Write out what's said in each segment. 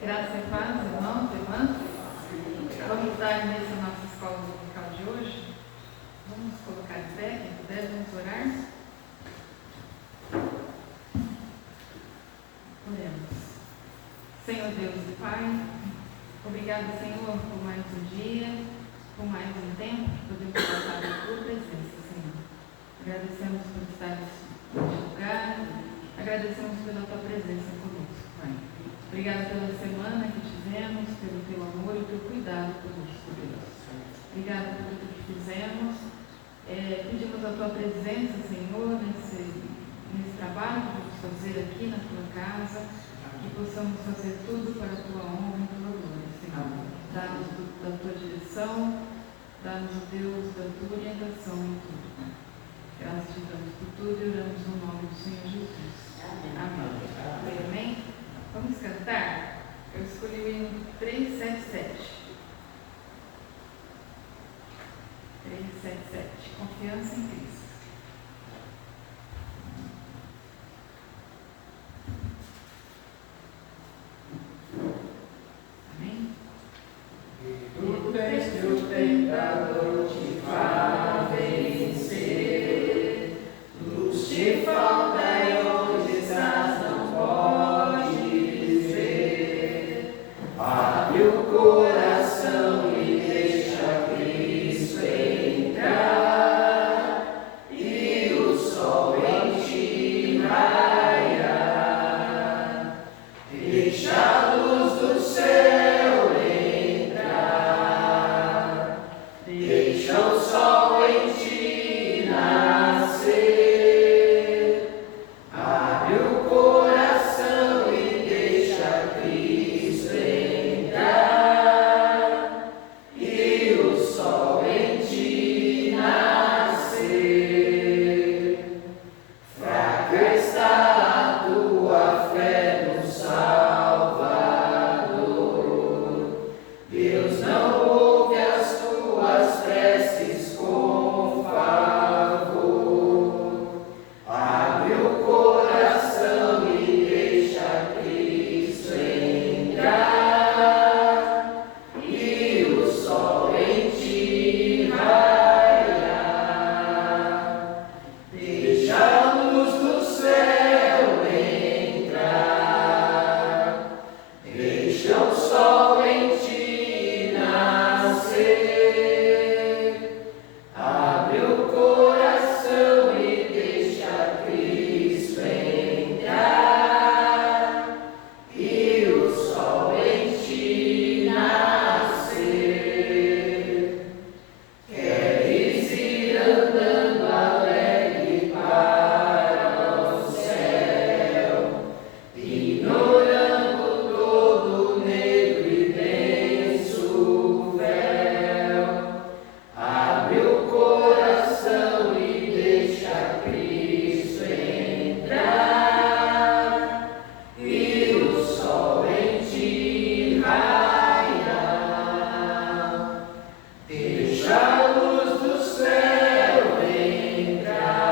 Graças e paz, irmãos e irmãs. Vamos dar início à nossa escola dominical de hoje. Vamos colocar em pé, quem puder, vamos orar. Oremos. Senhor Deus e Pai, obrigado, Senhor, por mais um dia, por mais um tempo que podemos passar na tua presença, Senhor. Agradecemos por estar neste lugar, agradecemos pela tua presença conosco, Pai. Obrigado pela semana que tivemos, pelo teu amor e teu cuidado conosco, Deus. Obrigado por tudo que fizemos. Pedimos a tua presença, Senhor, nesse trabalho que vamos fazer aqui na tua casa, que possamos fazer tudo para a tua honra e tua glória, Senhor. Dá-nos da tua direção, dá-nos, Deus, da tua orientação em tudo, Pai. Graças te damos por tudo e oramos no nome do Senhor Jesus. Amém. Amém. Vamos cantar? Eu escolhi o hino 377. 377. Confiança em Cristo. Amém? Tu tens que o tentador te faz vencer, luz te falta e onde estás não podes ver. Abre o coração e deixa Cristo entrar, e o sol em ti raiar. Deixa a luz do céu entrar, deixa o sol em ti nascer. Abre o coração e deixa Cristo entrar, e o sol em ti nascer. Fraca está a tua fé no Salvador. Deus não ouve as tuas preces com favor. Abre o coração e deixa Cristo entrar, e o sol em ti raiar. Deixa a luz do céu entrar, deixa o sol em ti nascer. Abre o coração e deixa Cristo entrar, e o sol em ti nascer. Queres ir andando alegre para o céu, ignorando todo o negro e denso véu. Abre o coração e deixa Cristo entrar, e o sol em ti raiar. Deixa a luz do céu entrar,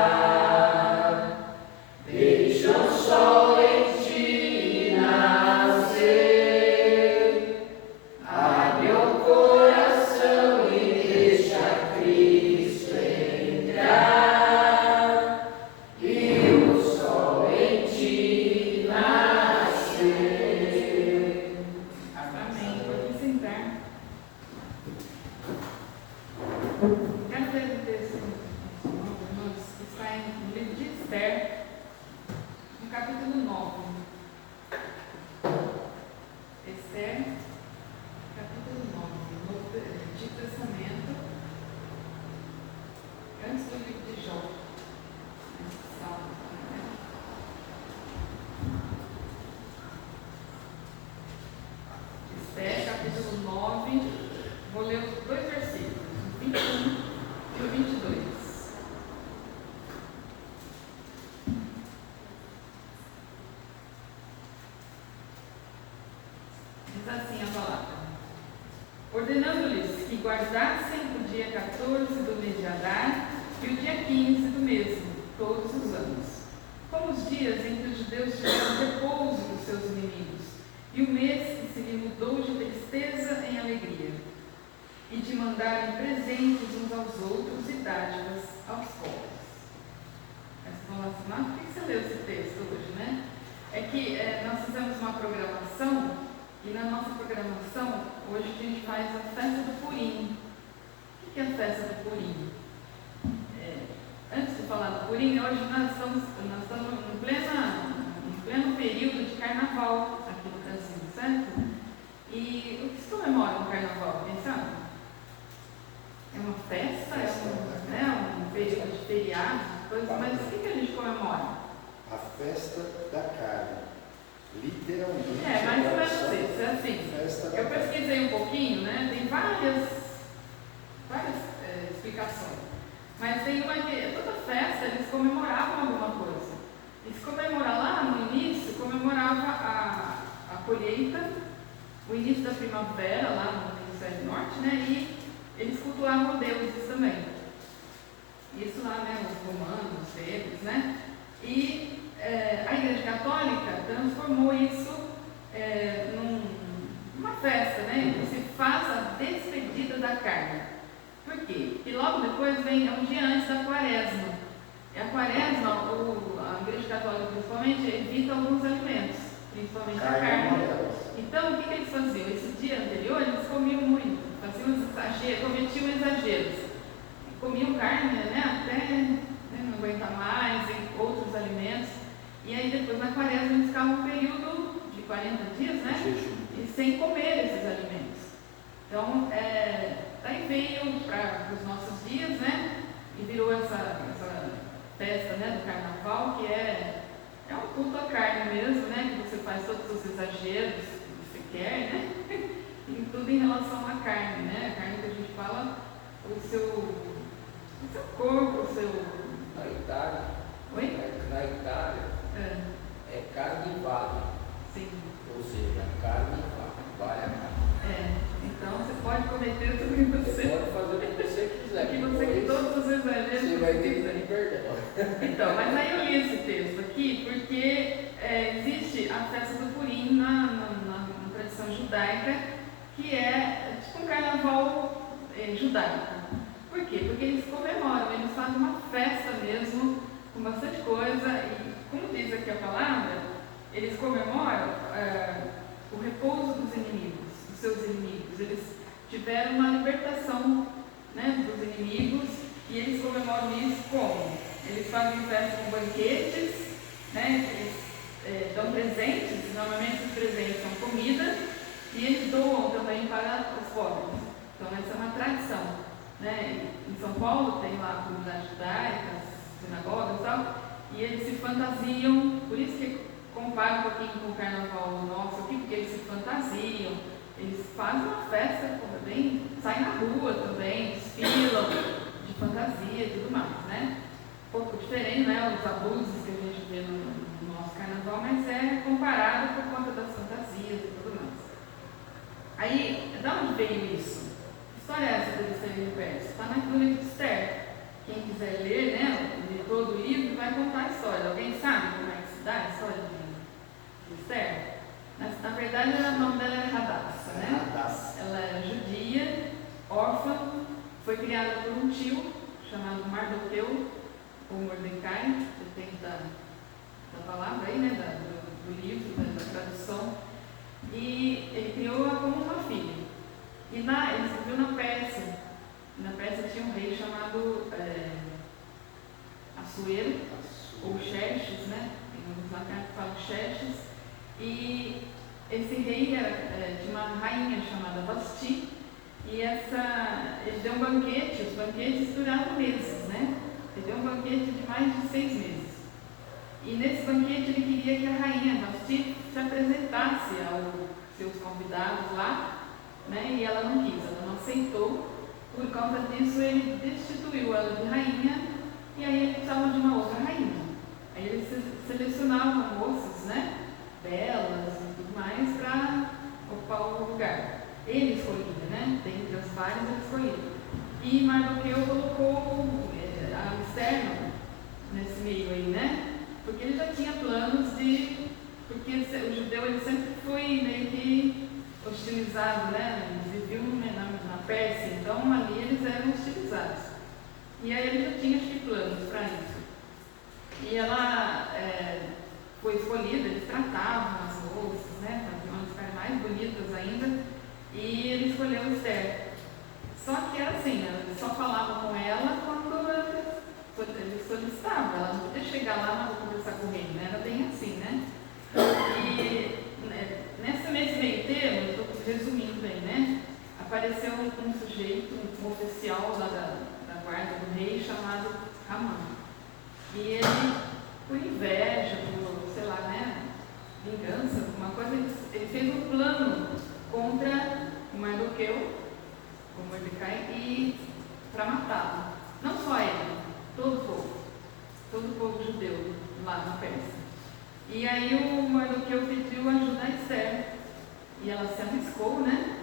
deixa o sol em ti nascer. Abre o coração e deixa Cristo entrar, e o sol em ti nascer. Amém. Pode sentar. Quero ler o texto, irmãos, que está no livro de Esther, no capítulo 9. Esther, capítulo 9, Novo Testamento, antes do livro de Jó. Salmos, né? Esther, capítulo 9, vou ler os dois versículos, o 21 e o 22. Diz assim a palavra: ordenando-lhes que guardassem o dia 14 do mês de Adar e o dia 15 do mesmo, todos os anos, como os dias em que os judeus tiveram repouso dos seus inimigos, e o mês se lhe mudou de tristeza em alegria, e de mandarem presentes uns aos outros e dádivas aos pobres. Aí você fala assim, mas por que você leu esse texto hoje, né? É que nós fizemos uma programação, e na nossa programação, hoje a gente faz a festa do Purim. O que é a festa do Purim? Antes de falar do Purim, hoje nós estamos em pleno período de carnaval aqui no Brasil, certo? E o que se comemora no carnaval, quem sabe? É uma festa, um período de feriado, mas o que a gente comemora? A festa da carne. Literalmente. Mais ou menos isso, é assim. Eu pesquisei um pouquinho, né? Tem várias explicações. Mas tem uma que toda festa eles comemoravam alguma coisa. E se comemorar lá no início, comemorava a colheita, o início da primavera lá no hemisfério norte, né? E eles cultuavam deuses também. Isso lá, né? Os romanos, os gregos, né? E a Igreja Católica transformou isso numa festa, né? Que se faz a despedida da carne. Por quê? Porque logo depois vem um dia antes da quaresma. E a quaresma, a Igreja Católica principalmente, evita alguns alimentos, principalmente a carne. Então, o que eles faziam? Esse dia anterior, eles comiam muito, cometiam exageros. Comiam carne, né, até não aguentar mais, e outros alimentos. E aí depois na quaresma eles ficavam um período de 40 dias, né? E sem comer esses alimentos. Então, daí veio para os nossos dias, né? E virou essa festa, né, do carnaval, que é um culto à carne mesmo, né? Que você faz todos os exageros que você quer, né? E tudo em relação à carne, né? A carne que a gente fala, o seu corpo, o seu... Na Itália. Oi? Na Itália é carne vale. Sim. Ou seja, carne vale a carne. Então você pode cometer tudo que você pode fazer o que você quiser. Todos os exageros você vai ter liberdade. Então, mas aí eu li esse texto aqui porque existe a festa do Purim na tradição judaica, que é tipo um carnaval judaico. Por quê? Porque eles comemoram, eles fazem uma festa mesmo, com bastante coisa, e como diz aqui a palavra, eles comemoram o repouso dos inimigos, dos seus inimigos. Eles tiveram uma libertação, né, dos inimigos, e eles comemoram isso como? Eles fazem festa com banquetes, né, eles dão presentes, normalmente os presentes são comida, e eles doam também para os pobres. Então essa é uma tradição. Né? Em São Paulo tem lá a comunidade judaica, as sinagogas e tal, e eles se fantasiam, por isso que compara um pouquinho com o carnaval nosso aqui, porque eles se fantasiam, eles fazem uma festa também, saem na rua também, desfilam de fantasia e tudo mais, né? Um pouco diferente, né? Os abusos que a gente vê no nosso carnaval, mas é comparado por conta das fantasias e tudo mais. Aí, de onde veio isso? Que história é essa deles serem libertos? Está no livro de Esther. Quem quiser ler, né, ler todo o livro, vai contar a história. Alguém sabe como é que se dá a história de Esther? Na verdade, o nome dela era Hadassah, né? Ela era judia, órfã, foi criada por um tio chamado Mardoqueu, ou Mordecai, depende da palavra aí, né, do livro, da tradução. E ele criou-a como uma filha. E ele viveu na Pérsia. Na Pérsia tinha um rei chamado Assuero, ou Xerxes, né? Tem uns lá que falam Xerxes. E esse rei tinha uma rainha chamada Vasti. E ele deu um banquete, os banquetes duravam meses, né? Ele deu um banquete de mais de 6 meses. E nesse banquete ele queria que a rainha Vasti se apresentasse aos seus convidados lá, né? E ela não quis, ela não aceitou. Por causa disso ele destituiu ela de rainha e aí ele precisava de uma outra rainha. Aí eles selecionavam moças, né? Belas e tudo mais para ocupar o lugar. Ele escolhia, né? Dentre as várias ele escolhia. E Mardoqueu colocou a externo nesse meio aí, né? porque ele já tinha planos de... Porque o judeu ele sempre foi meio que hostilizado, né? Eles viviam na Pérsia, então ali eles eram hostilizados. E aí ele já tinha, acho que, planos para isso. E ela foi escolhida, eles tratavam as moças, né? Faziam elas ficarem mais bonitas ainda. E ele escolheu Esther. Só que era assim, eles só falavam com ela quando ele solicitava. Ela não podia chegar lá e conversar com ele, né? Era bem assim, né? E nesse meio termo, estou resumindo bem, né? Apareceu um sujeito, um oficial lá da guarda do rei, chamado Ramã. E ele, por inveja, por, sei lá, né? Vingança, alguma coisa, ele fez um plano contra o Mardoqueu, o Mordecai, e para matá-lo. Não só ele, todo o povo judeu lá na Pérsia. E aí o Mardoqueu pediu ajuda a Esther, e ela se arriscou, né?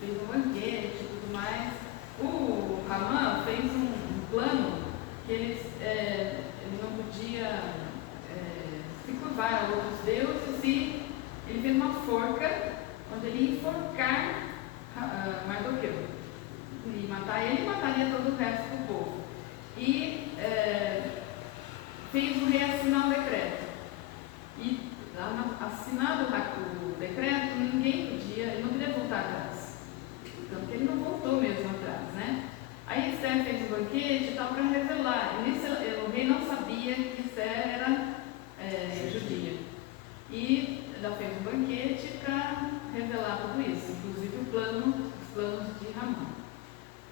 Fez um banquete e tudo mais. O Ramã fez um plano que ele não podia se curvar a outros deuses, e ele fez uma forca onde ele ia enforcar Mardoqueu. E matar ele e mataria todo o resto do povo. E fez o rei assinar um decreto. E assinado o decreto, ele não podia voltar atrás. Então, porque ele não voltou mesmo atrás, né? Aí Esther fez um banquete e tal para revelar. E nisso o rei não sabia que Esther era judia. E ela fez um banquete para revelar tudo isso, inclusive os planos de Ramã.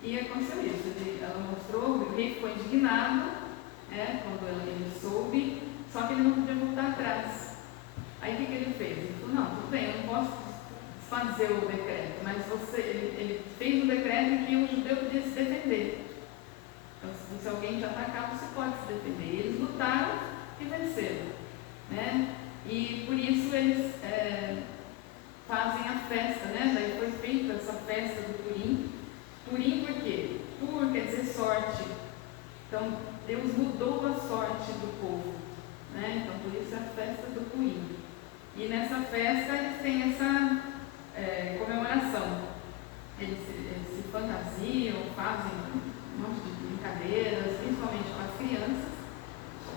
E aconteceu isso, ela mostrou, o rei ficou indignado, quando ele soube, só que ele não podia voltar atrás. Aí o que ele fez? Ele falou, não, tudo bem, eu não posso desfazer o decreto, mas ele fez um decreto em que o judeu podia se defender. Então, se alguém te atacar, você pode se defender. Eles lutaram e venceram, né? E por isso eles fazem a festa, né? Daí foi feita essa festa do Purim. Purim por quê? Pur quer dizer sorte. Então, Deus mudou a sorte do povo, né? Então, por isso é a festa do Purim. E nessa festa eles têm essa comemoração. Eles se fantasiam, fazem um monte de brincadeiras, principalmente com as crianças,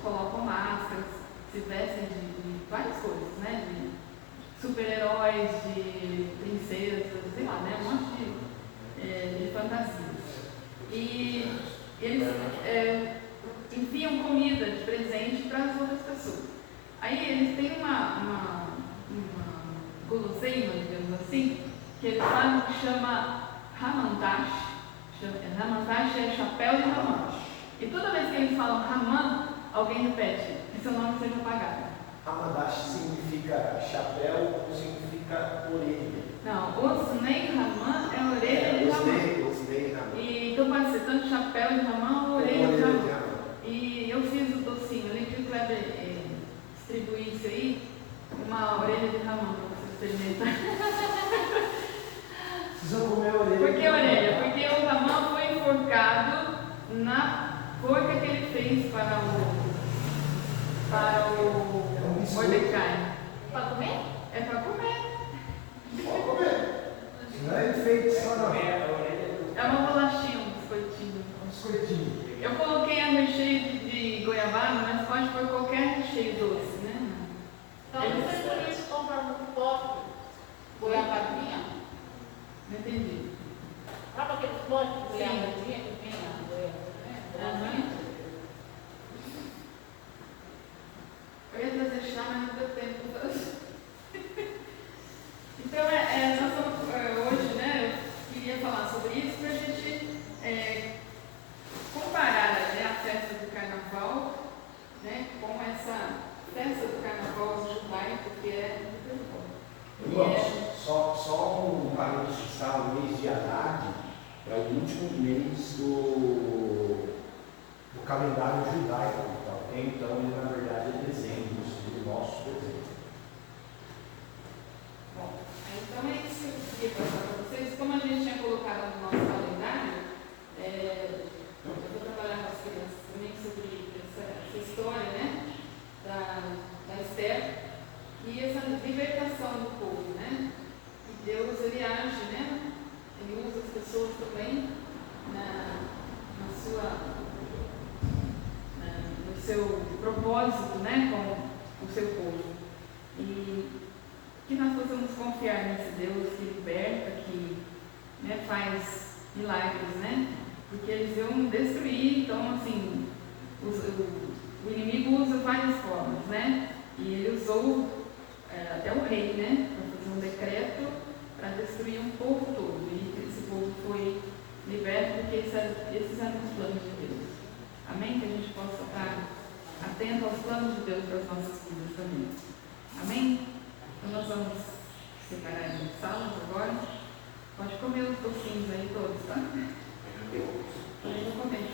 colocam máscaras, se vestem de várias coisas, né? De super-heróis, de princesas, sei lá, né? Um monte de fantasias. E eles enfiam comida de presente para as outras pessoas. Aí eles têm uma guloseima, digamos assim, que eles fazem que chama Hamantash. Hamantash é chapéu de Ramã. E toda vez que eles falam Ramã, alguém repete, que seu nome seja apagado. Hamantash significa chapéu ou significa orelha? Não, Osnei Ramã é orelha de Ramã. Osnei Ramã. E então pode ser tanto chapéu de Ramã ou orelha de Ramã. E eu fiz o docinho, ali que o Kleber distribuísse aí, uma orelha de Ramã para você experimentar. Precisam comer a orelha. Por que orelha? Porque o Ramã foi enforcado na forca que ele fez para o Mordecai. Para comer? É para comer. Pode comer. Não é enfeite só não. É uma bolachinha, um biscoitinho. Um biscoitinho. Eu coloquei a recheio de goiabada, mas pode pôr qualquer recheio doce, né? Então vocês por isso compram um pote goiabadinha? Não entendi. Sabe aqueles potes de goiabadinha que tem na goiabadinha? Eu ia trazer chá, mas não deu tempo de fazer. Então, nós estamos, hoje, né, eu queria falar sobre isso para a gente comparar, né, a festa do carnaval, né, com essa festa do carnaval judaico, que é muito Irmãos, só um parênteses que está o mês de Adar, é o último mês do calendário judaico. Então, ele na verdade é dezembro, o nosso dezembro. bom. Então é isso que eu queria passar para vocês. Como a gente tinha colocado no nosso calendário, eu vou trabalhar com as crianças também sobre essa história, né, da e essa libertação do povo, né? E Deus, ele age, né? Ele usa as pessoas também no seu propósito, né? Com o seu povo. E que nós possamos confiar nesse Deus que liberta, que, né, faz milagres, né? Porque eles iam destruir, então, assim, o inimigo usa várias formas, né? E ele usou até o rei, né? Para fazer um decreto para destruir um povo todo. E esse povo foi liberto porque esses eram os planos de Deus. Amém? Que a gente possa estar atento aos planos de Deus para as nossas vidas também. Amém? Então nós vamos separar em salas agora. Pode comer os docinhos aí todos, tá? Eu vou comer.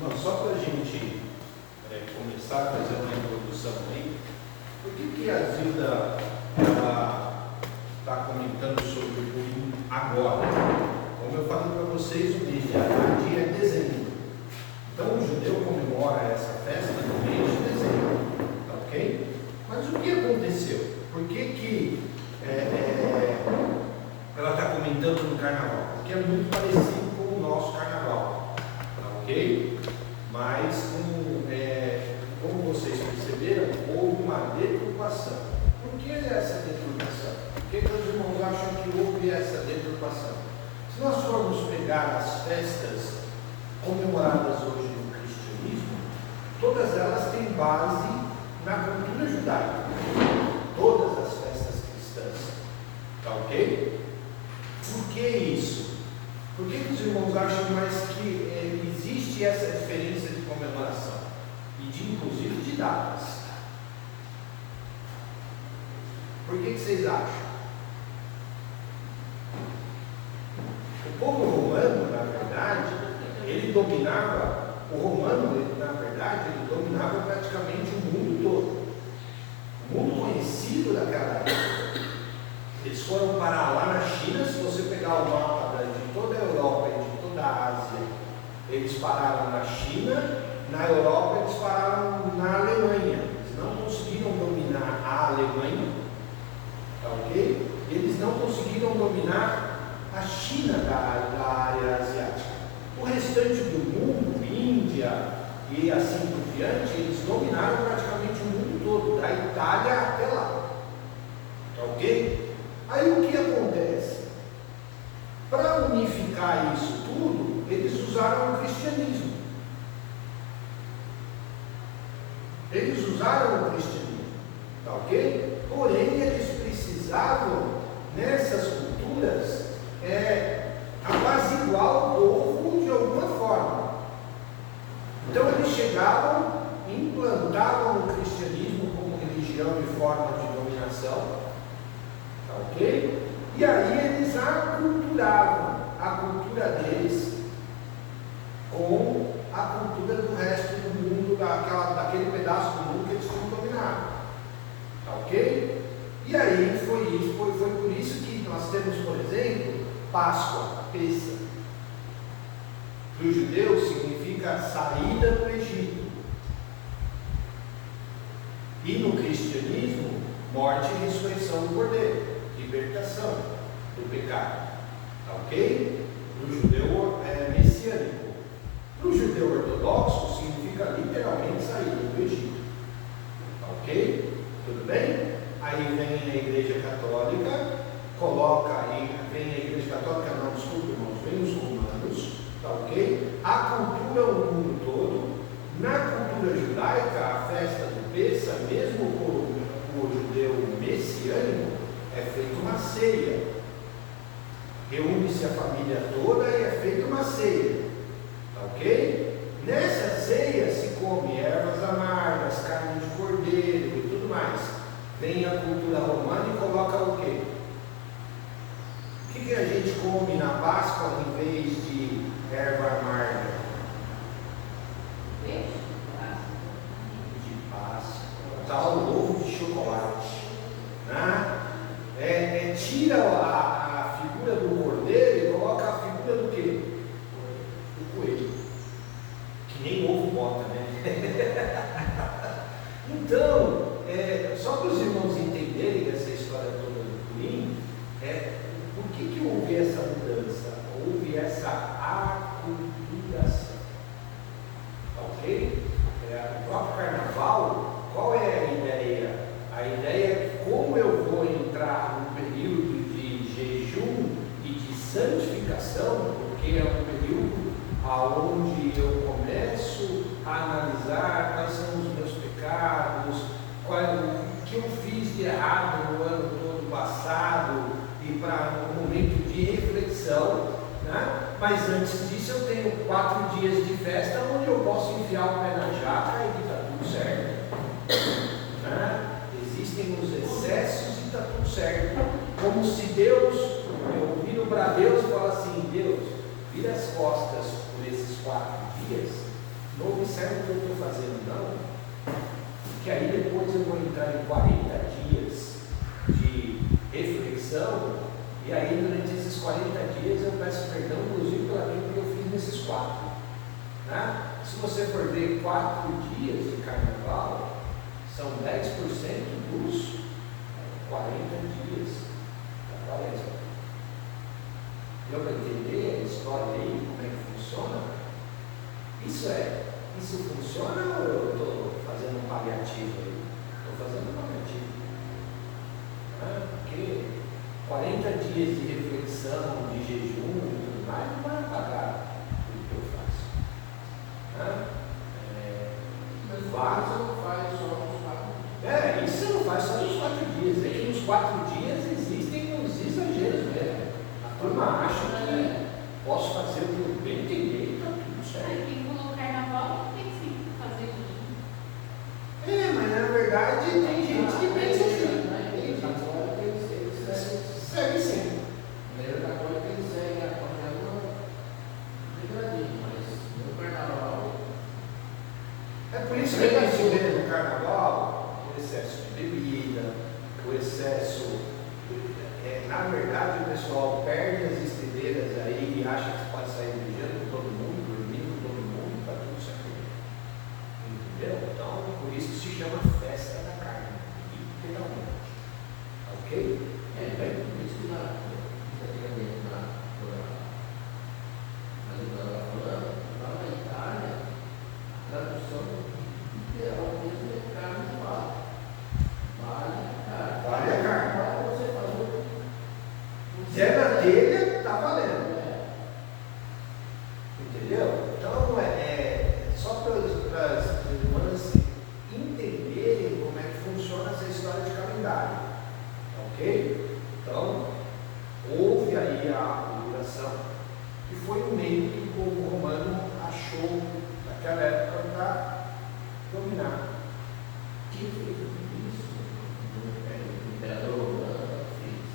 Não, só para a gente começar a fazer uma introdução aí, por que a Zilda está comentando sobre o Purim agora? Como eu falei para vocês, o mês de Adar é dezembro. Então o judeu comemora essa festa no mês de dezembro, tá ok? Mas o que aconteceu? Por que ela está comentando no carnaval? Porque é muito parecido com o nosso carnaval, tá ok? Mas, como vocês perceberam, houve uma deturpação. Por que essa deturpação? Por que os irmãos acham que houve essa deturpação? Se nós formos pegar as festas comemoradas hoje no cristianismo, todas elas têm base na cultura judaica. Todas as festas cristãs. Tá ok? Por que isso? Por que os irmãos acham mais que existe essa diferença de comemoração? E inclusive de datas? Por que vocês acham? O povo romano, na verdade, ele dominava praticamente o mundo todo. O mundo conhecido daquela época. Eles foram parar lá na China. Se você pegar o mapa de toda a Europa e de toda a Ásia, eles pararam na China. Na Europa, eles pararam na Alemanha. Eles não conseguiram dominar a Alemanha, tá ok? Eles não conseguiram dominar a China da área asiática. O restante do mundo, Índia e assim por diante, eles dominaram praticamente o mundo todo, da Itália até lá, tá ok? Aí o que acontece? Para unificar isso tudo, eles usaram o cristianismo. Tá ok? Porém, eles precisavam, nessas culturas, apaziguar o povo de alguma forma. Então, eles chegavam, implantavam o cristianismo como religião e forma de dominação. Tá ok? E aí eles aculturavam a cultura deles com a cultura do resto do mundo, daquele pedaço do mundo que eles tinham dominado. Tá ok? E aí foi por isso que nós temos, por exemplo, Páscoa, Pêssega. Para os judeus significa saída do Egito. E no cristianismo, morte e ressurreição do Cordeiro, libertação do pecado. Tá ok? Para o judeu messiânico. Para o judeu ortodoxo, significa literalmente saída do Egito. Tá ok? Tudo bem? Aí vem a Igreja Católica, coloca aí, vem a Igreja Católica, não, desculpa, irmãos, vem os romanos, tá ok? A cultura, o mundo todo. Na cultura judaica, a festa do Pêssar, mesmo o judeu messiânico, é feita uma ceia. Reúne-se a família toda e é feita uma ceia, tá ok? Nessa ceia se come ervas amargas, carne de cordeiro e tudo mais. Vem a cultura romana e coloca o quê? O que a gente come na Páscoa em vez de erva amarga? De Páscoa, tal ovo de chocolate, né? Tira a figura do cordeiro e coloca a figura do quê? Do coelho, que nem ovo bota, né? Então, só para os irmãos entenderem dessa história toda do Purim, por que houve essa mudança? Houve essa aculturação, ok? O próprio carnaval, qual é a ideia? A ideia é que como eu vou entrar num período de jejum e de santificação, porque é um período onde eu começo a analisar quais são os meus pecados, o que eu fiz de errado no ano todo passado, e para um momento de reflexão, né? Mas antes disso eu tenho 4 dias de festa onde eu posso enfiar o pé na jaca e está tudo certo, né? Existem os excessos e está tudo certo, como se Deus, eu viro para Deus e falo assim: Deus, vira as costas por esses 4 dias, não observa o que eu estou fazendo não, que aí depois eu vou entrar em 40 dias de reflexão, e aí durante esses 40 dias eu peço perdão, inclusive pelo que eu fiz nesses 4, né? Se você for ver 4 dias de carnaval, são 10% dos 40 dias da quaresma. Deu para entender a história aí, como é que funciona? Isso funciona ou eu estou fazendo um paliativo aí? Estou fazendo um paliativo. Porque 40 dias de reflexão, de jejum e tudo mais, não vai apagar o que eu faço. Mas você não faz só nos 4 dias. Isso não faz só nos 4 dias. É que nos 4 dias existem os exageros mesmo. A turma acha que posso fazer o que eu bem entender e está tudo certo. Quem pulou o carnaval tem que fazer isso. Mas na verdade tem gente que pensa assim. Segue sim. A igreja católica ele segue a panela regradinho, mas no carnaval. É por isso que a gente vê no carnaval o excesso de bebida, o excesso. Na verdade, o pessoal perde as estribeiras aí e acha que pode sair beijando com todo mundo, dormindo com todo mundo, está tudo certo. Entendeu? Então, por isso que se chama festa da carne, literalmente. Ok? Por isso que lá na Itália, a tradução literal mesmo é carne de vaca. Vale a carne. Para você fazer Se é na telha, está valendo. Entendeu? Então, só para as irmãs entenderem como é que funciona essa história de calendário. Ok? Então, houve aí a aculturação, e foi um meio que o povo romano achou naquela época para dominar. Quem fez isso? O imperador romano fez.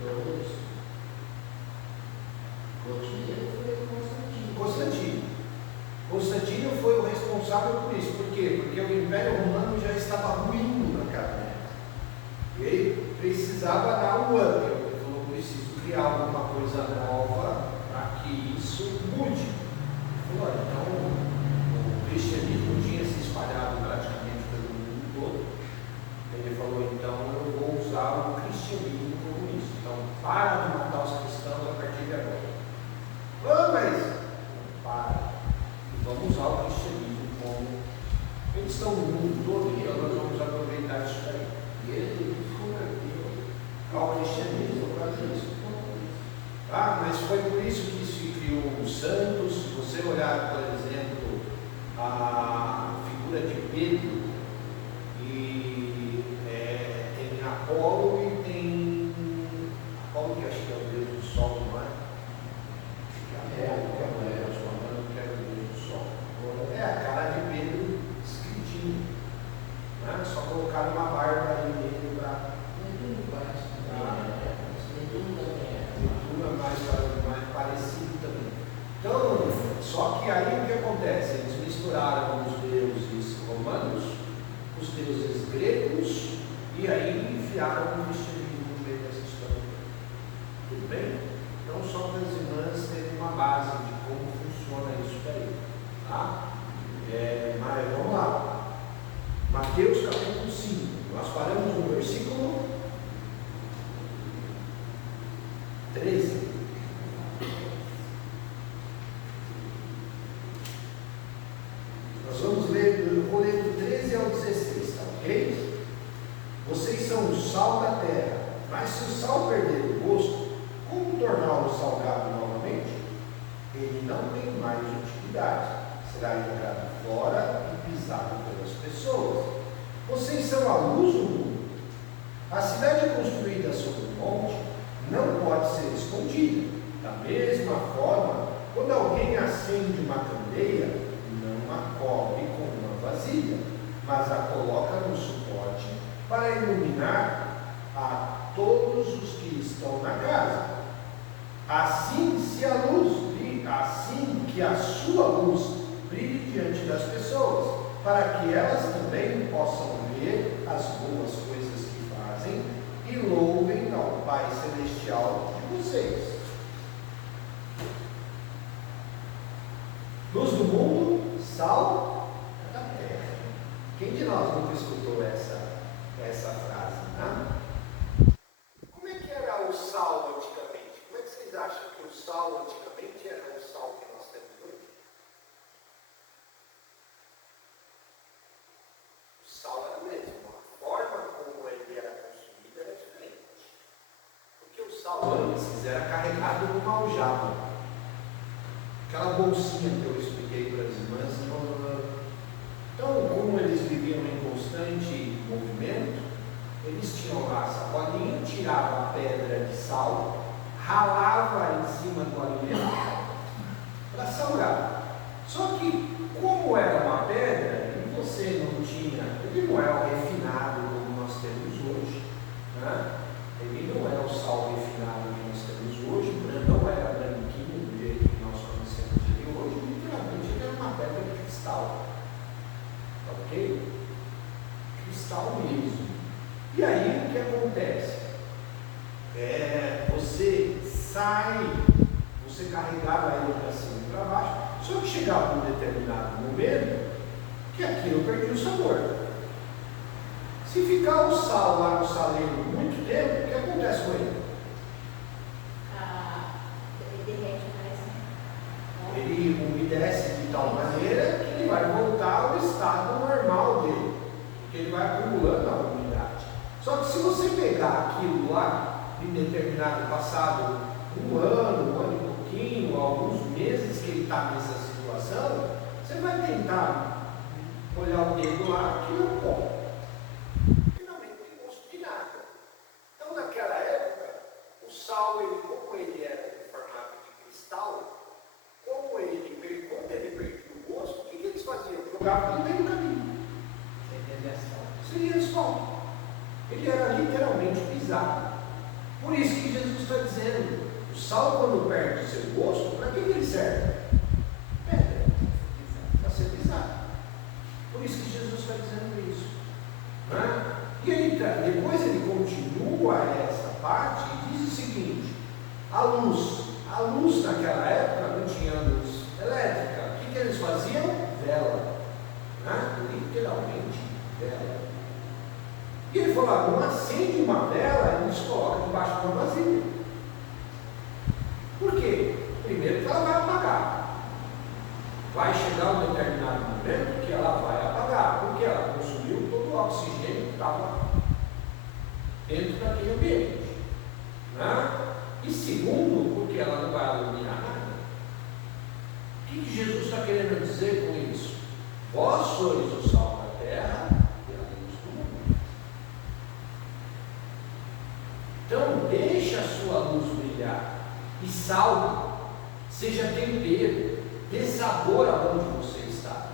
Todos. Constantino foi o responsável por isso. Por quê? Porque o Império Romano já estava ruindo naquela época. E ele precisava dar um up. Ele falou: preciso criar alguma coisa nova para que isso mude. Ele falou: então, o cristianismo tinha se espalhado praticamente pelo mundo todo. Ele falou: então eu vou usar o cristianismo como isso. Então, para de matar os cristãos a partir de agora. Mas para. E vamos usar o cristianismo que estão no mundo todo, então nós vamos aproveitar isso aí. E ele se converteu Ao cristianismo, por causa disso. tá? Mas foi por isso que se criou os santos. Se você olhar, por exemplo, a figura de Pedro, e tem Apolo e tem Apolo, que acho que é o deus do sol, não é? Acho que é Apolo, que é o deus, que é o deus do sol. É a cara de Pedro escritinho, né? Só colocar uma barba aí nele para mais parecido também. Então, só que aí o que acontece? Eles misturaram os deuses romanos, os deuses gregos, e aí enfiaram o cristianismo no meio dessa história. Tudo bem? Então, só para as irmãs terem uma base de como funciona isso daí. Tá? Mas vamos lá. Mateus capítulo 5. Nós paramos no versículo 13. Nós vamos ler, eu vou ler do 13 ao 16, tá ok? Vocês são o sal da terra, mas se o sal perder o gosto, como torná-lo salgado novamente? Ele não tem mais utilidade, será jogado fora e pisado pelas pessoas. Vocês são a luz do mundo. A cidade construída sobre o monte não pode ser escondida. Da mesma forma, quando alguém acende uma candeia, não a cobre com uma vasilha, mas a coloca no suporte para iluminar a todos os que estão na casa. Assim que a sua luz brilhe diante das pessoas, para que elas também possam ver as boas coisas que fazem e louvem ao Pai Celestial de vocês. Luz do mundo, sal da terra. Quem de nós nunca escutou essa frase, né? Como é que era o sal antigamente? Como é que vocês acham que o sal antigamente era o sal que nós temos hoje? O sal era o mesmo, a forma como ele era consumido era diferente. Porque o sal antes era carregado numa aljava. Aquela bolsinha que eu expliquei para as irmãs. Então, como eles viviam em constante movimento, eles tinham lá a sacolinha, tiravam a pedra de sal, ralava em cima do alimento para salgar. Só que, como era uma pedra, e você não tinha, ele não é o refinado como nós temos hoje, né? Ele não é o sal refinado que nós temos hoje, não era branquinho do jeito que nós conhecemos ele hoje, literalmente ele era uma pedra de cristal. Ok? Cristal mesmo. E aí o que acontece? Você carregava ele para cima e para baixo, só que chegava um determinado momento que aquilo perdia o sabor. Se ficar o sal lá no saleiro muito tempo, o que acontece com ele? Ele derrete, parece. Ele umedece de tal maneira que ele vai voltar ao estado normal dele, porque ele vai acumulando a umidade. Só que se você pegar aquilo lá em determinado passado, um ano e pouquinho, alguns meses que ele está nessa situação, você vai tentar molhar o dedo lá, aquilo é pó. Finalmente não tem gosto de nada. Então naquela época, o sal, como ele era em formato de cristal, quando ele perdia o gosto, o que eles faziam? Jogavam no meio do caminho. Seria sal. Ele era literalmente pisado. Por isso que Jesus está dizendo, o sal quando perde o seu gosto, para que ele serve? Pedra. Para ser pisado. Por isso que Jesus está dizendo isso. Né? E aí, depois ele continua essa parte e diz o seguinte, a luz naquela época não tinha luz elétrica. O que eles faziam? Vela. Né? Literalmente vela. E ele falou, não acende uma vela, eles colocam debaixo de uma vasilha. Por quê? Primeiro que ela vai apagar. Vai chegar um determinado momento que ela vai apagar. Porque dentro daquele ambiente. Né? E segundo, porque ela não vai iluminar nada. O que Jesus está querendo dizer com isso? Vós sois o sal da terra e a luz do mundo. Então, deixe a sua luz brilhar e sal, seja tempero, dê sabor aonde você está.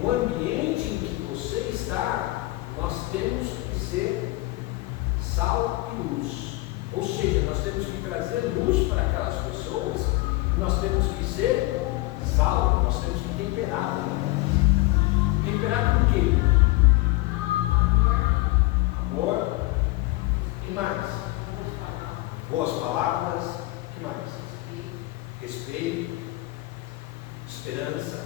No ambiente em que você está, nós temos que ser sal e luz. Ou seja, nós temos que trazer luz para aquelas pessoas, nós temos que ser sal, nós temos que temperar. Temperar com o quê? Amor. O que mais? Boas palavras. O que mais? Respeito. Esperança.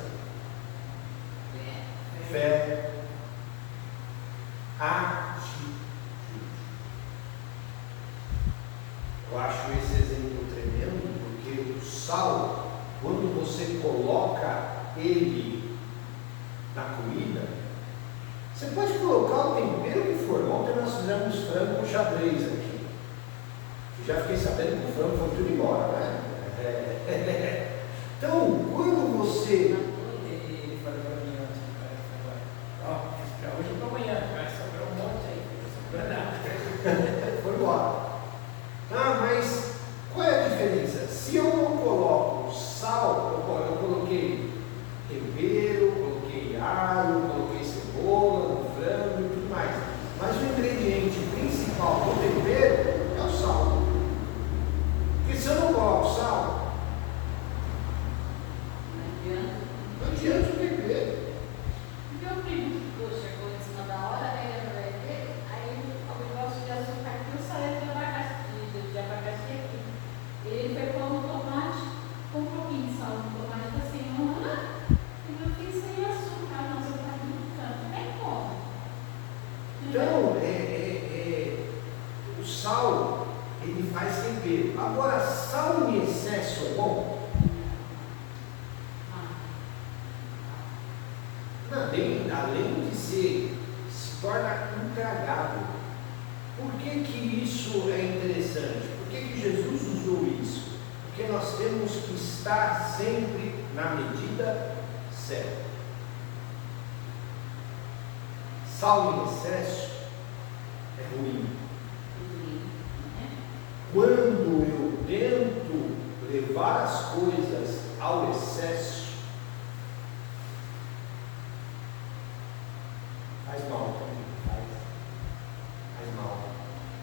Fé. Atitude. Eu acho esse exemplo tremendo, porque o sal, quando você coloca ele na comida, você pode colocar o tempero que for. Ontem nós fizemos frango xadrez aqui. Já fiquei sabendo que o frango foi tudo embora, né? Então, quando você... Ele falou para mim antes, para hoje ou para amanhã, vai sobrar um monte aí, não sobrar nada. Foi embora. Ah, mas qual é a diferença? Se eu não coloco sal, eu coloquei tempero, coloquei alho, coloquei cebola no frango e tudo mais. Mas o ingrediente principal do tempero é o sal. Porque se eu não coloco sal, não adianta o tempero. Meu primo chegou em cima da hora, né? Ele vai ver, aí o negócio de açúcar aqui, o salete de abacaxi aqui. Ele foi pôr no tomate, com um pouquinho de sal no tomate, assim, eu fiz sem açúcar, não, você tá muito tanto, nem como. Então, o sal, ele faz tempero. Agora, sal em excesso é bom? Além de ser, se torna intragável. Por que isso é interessante? Por que Jesus usou isso? Porque nós temos que estar sempre na medida certa. Sal em excesso é ruim. Quando eu tento levar as coisas ao excesso, faz mal também, faz mal.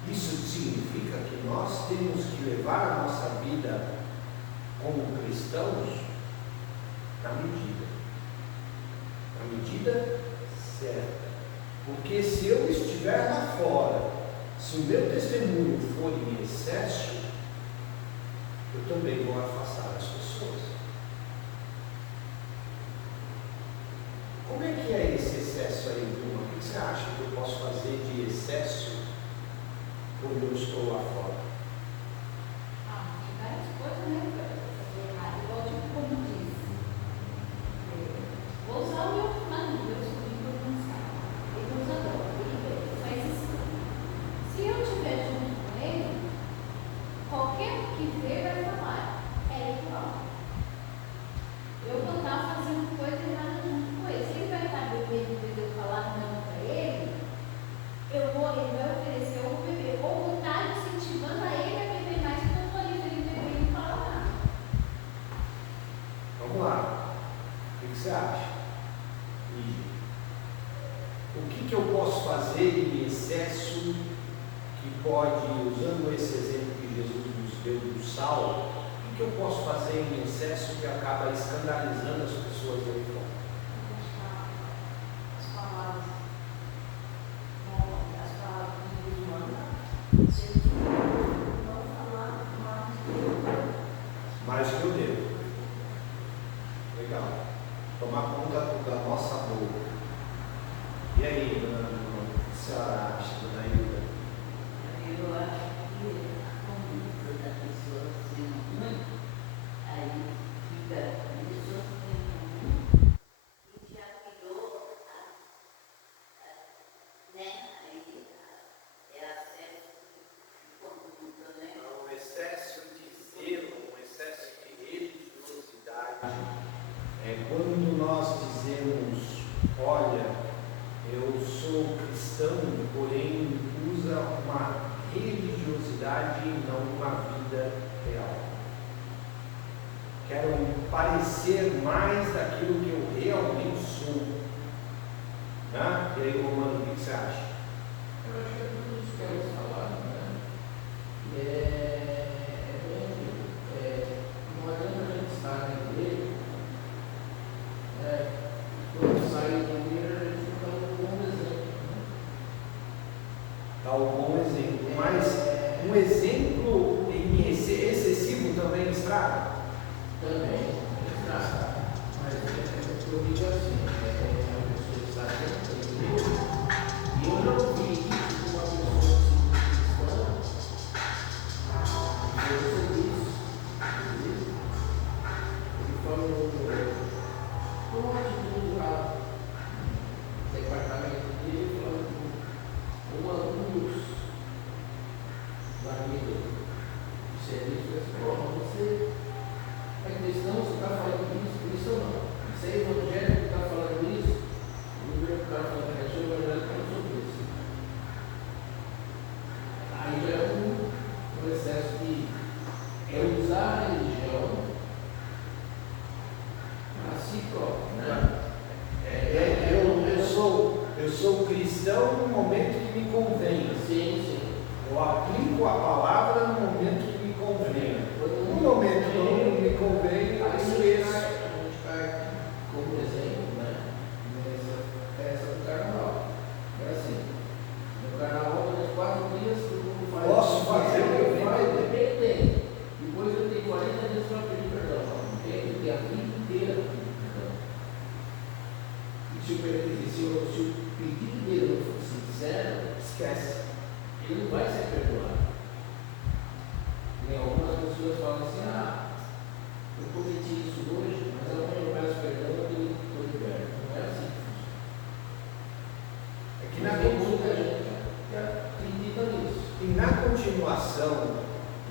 Isso significa que nós temos que levar a nossa vida como cristãos na medida certa. Porque se eu estiver lá fora, se o meu testemunho for em excesso, eu também vou afastar as pessoas. Como é que é esse excesso aí, Vilma? O que você acha que eu posso fazer de excesso quando eu estou lá fora? Tem várias coisas, né, para fazer errado, igual tipo como diz. Vou usar o meu mano, eu escolhi para começar. Ele usa droga, ele faz isso. Se eu estiver junto com ele, qualquer um que vê vai falar, é igual. Eu vou estar fazendo coisa errada junto com ele. Se ele vai estar bebendo e eu falar não para ele, ele vai oferecer, eu vou beber. Ou vou estar incentivando a ele a beber mais, porque eu estou ali para ele beber e não falar nada. Vamos lá. O que você acha? O que eu posso fazer em excesso que pode, usando esse exemplo que Jesus nos deu do sal, o que eu posso fazer em excesso que acaba escandalizando as pessoas aí fora? As palavras que Deus manda, se eu não falar Mais que eu devo. Legal. Tomar conta da nossa boca. E aí, dona Vilma, o que você acha, dona Hilda? Eu acho que a conduta da pessoa sendo muito, aí fica isso muito, e já virou, né? Aí é a aí, Romano, o que você acha? Eu acho que é tudo isso que eles falaram, né? Não adianta a gente estar na igreja, quando sai da igreja, a gente não dá um bom exemplo, né? Dá um bom exemplo, mas um exemplo excessivo também estraga? Também, mas eu digo assim, a pessoa está dentro da igreja, e eu não vi isso de uma pessoa cristã, eu sei isso, ele falou, como a atitude lá no departamento dele, falando com alunos da vida de serviço, você é cristão, você está falando isso ou não? Você é evangélico, está falando isso? O livro está falando que eu sou evangélico, eu não sou isso. Aí já é um excesso de usar a religião para si próprio, né? Eu sou cristão no momento que me convém. Sim. Eu aplico a palavra no momento que me convém. No momento que não me convém, eu A esqueço. gente cai como exemplo, né? Nessa festa do carnaval. É assim, no carnaval, durante 4 dias, todo mundo faz. Posso fazer o que eu faço? Tem. Depois eu tenho 40 dias para pedir perdão. Não tem, eu tenho a vida inteira para pedir perdão. E se o pedido dele não for sincero, esquece. Ele não vai ser perdoado. E algumas pessoas falam assim, eu cometi isso hoje, mas amanhã eu peço perdão e estou liberto. Não é assim que funciona. É que na, Tem muita gente que acredita nisso. e na continuação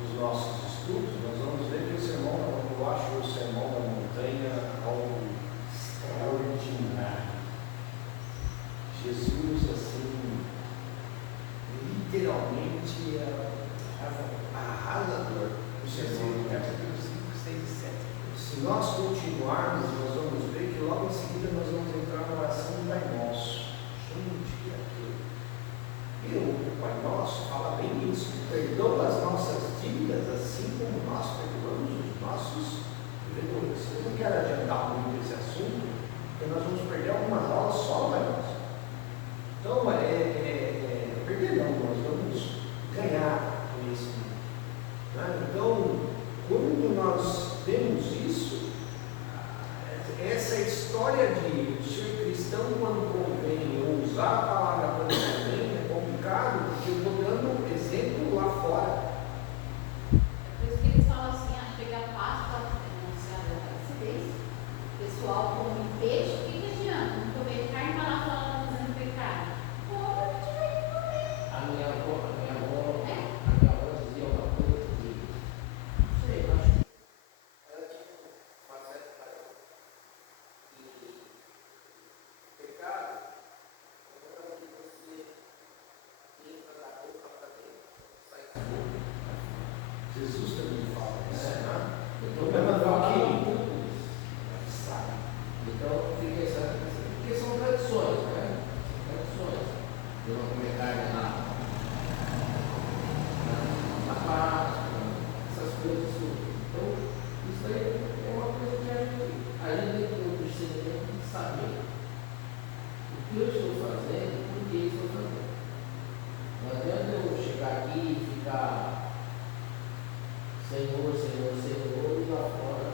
dos nossos estudos, nós vamos ver que o sermão, eu acho o sermão da montanha algo extraordinário. Jesus, assim, literalmente arrasador. O sermão, capítulo 5, 6 e 7. Se nós continuarmos, nós vamos ver que logo em seguida nós vamos entrar na oração do Pai Nosso. Gente, que é aquilo. E o Pai Nosso fala bem isso. Perdoa as nossas dívidas assim como nós perdoamos os nossos devedores. Eu não quero adiantar muito esse assunto, porque nós vamos perder algumas aulas só no Pai Nosso. Então, perder não, nós vamos ganhar conhecimento. Né? Então, quando nós temos isso, essa história de ser cristão quando convém, ou usar a palavra quando convém, é complicado, porque eu estou dando exemplo lá fora. Por isso que eles falam assim, chega a Páscoa, anunciada a acidez, o pessoal come peixe, o que adianta? Não comer carne, mas lá fala fazendo pecado. Pô, a gente vai comer. A minha avó dizia uma coisa que, não sei, eu acho que ela tinha uma certa raiva. E pecado é quando você entra da boca para dentro, sai da boca. Jesus também fala isso, né? Então, Vai mandar o quê? sabe? Então, fica essa. Porque são tradições, né? São tradições. Eu não comer carne na Páscoa, essas coisas tudo. Então, isso aí é uma coisa que a gente tem que ter o discernimento de saber o que eu estou fazendo e por que estou fazendo. Não adianta eu chegar aqui e ficar Senhor, Senhor, Senhor, e lá fora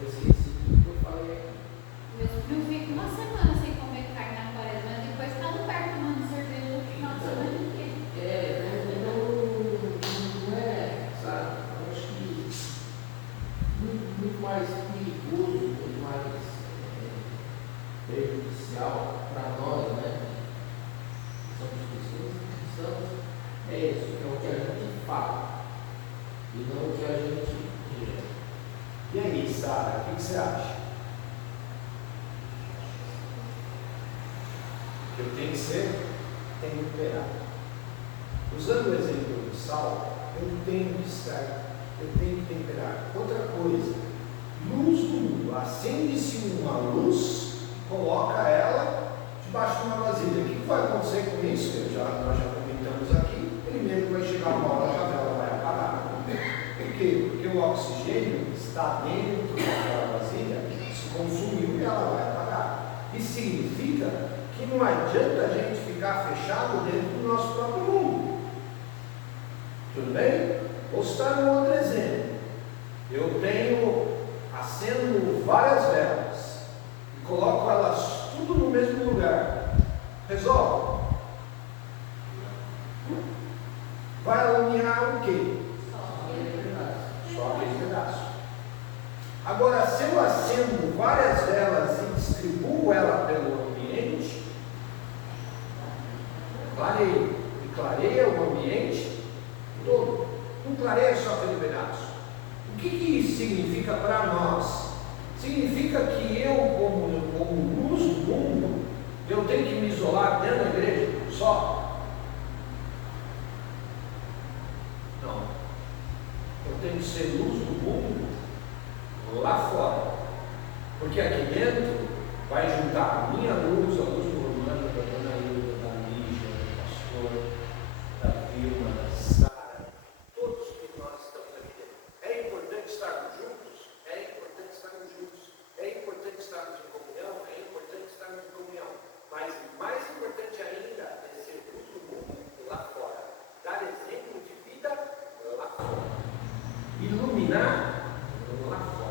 eu esqueci tudo que eu falei aqui. Meu filho fica uma semana sem comer carne na quaresma, depois está no bar tomando cerveja no final de semana inteiro. Não é, sabe? Eu acho que muito mais perigoso, muito mais prejudicial para nós, né? Que somos cristãos, é isso, que é o que a gente fala e não o que a gente vê. E aí, Sara, o que você acha? Eu tenho que ser temperado. Usando o exemplo do sal, eu tenho que temperar. Outra coisa, luz do mundo. Acende-se uma luz, coloca ela debaixo de uma vasilha. O que oxigênio está dentro daquela vasilha, se consumiu e ela vai apagar. Isso significa que não adianta a gente ficar fechado dentro do nosso próprio mundo. Tudo bem? Vou citar um outro exemplo. Eu acendo várias velas e coloco elas tudo no mesmo lugar. Resolve? Vai iluminar o quê? Só aquele pedaço. Agora, se eu acendo várias velas e distribuo ela pelo ambiente, clareia o ambiente todo. Não clareia só aquele pedaço. O que isso significa para nós? Significa que eu, como luz do mundo, eu tenho que me isolar dentro da igreja só? Não. Eu tenho que ser luz do mundo lá fora. Porque aqui dentro vai juntar a minha luz, a luz do Romano, da Dona Hilda, da Lígia, do pastor, da Vilma, da Sara, todos que nós estamos aqui dentro. É importante estarmos juntos? É importante estarmos juntos. É importante estarmos em comunhão? É importante estarmos em comunhão. Mas mais importante ainda é ser luz do mundo lá fora. Dar exemplo de vida lá fora. Iluminar lá fora.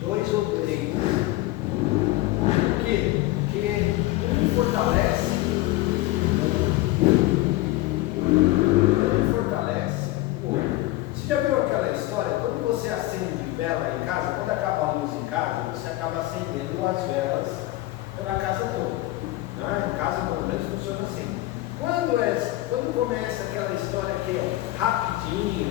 Dois ou três. Por quê? Porque um fortalece. Você já viu aquela história? Quando você acende vela em casa, quando acaba a luz em casa, você acaba acendendo as velas pela casa toda. Em casa, pelo menos, funciona assim. Quando começa aquela história que é rapidinho,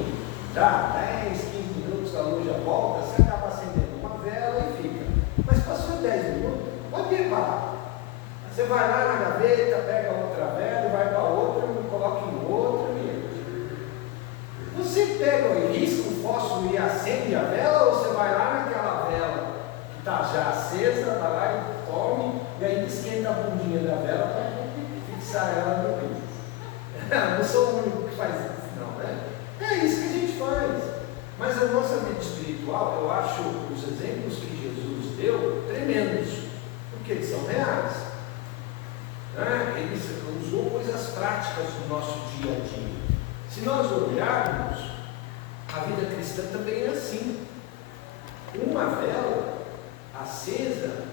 dá 10, 15 minutos, a luz já volta, você acaba acendendo uma vela e fica. Mas passou 10 minutos, pode reparar. Você vai lá na gaveta, pega outra vela e vai para outra, coloca em outra. Você pega e risca o fósforo e acende a vela, ou você vai lá naquela vela que está já acesa, vai lá e tome, e aí esquenta a bundinha da vela para fixar ela no meio. Não sou o único que faz isso, não, né? É isso que a gente faz. Mas a nossa vida espiritual, eu acho os exemplos que Jesus deu tremendos, porque eles são reais. Ele usou coisas práticas do nosso dia a dia. Se nós olharmos, a vida cristã também é assim. Uma vela acesa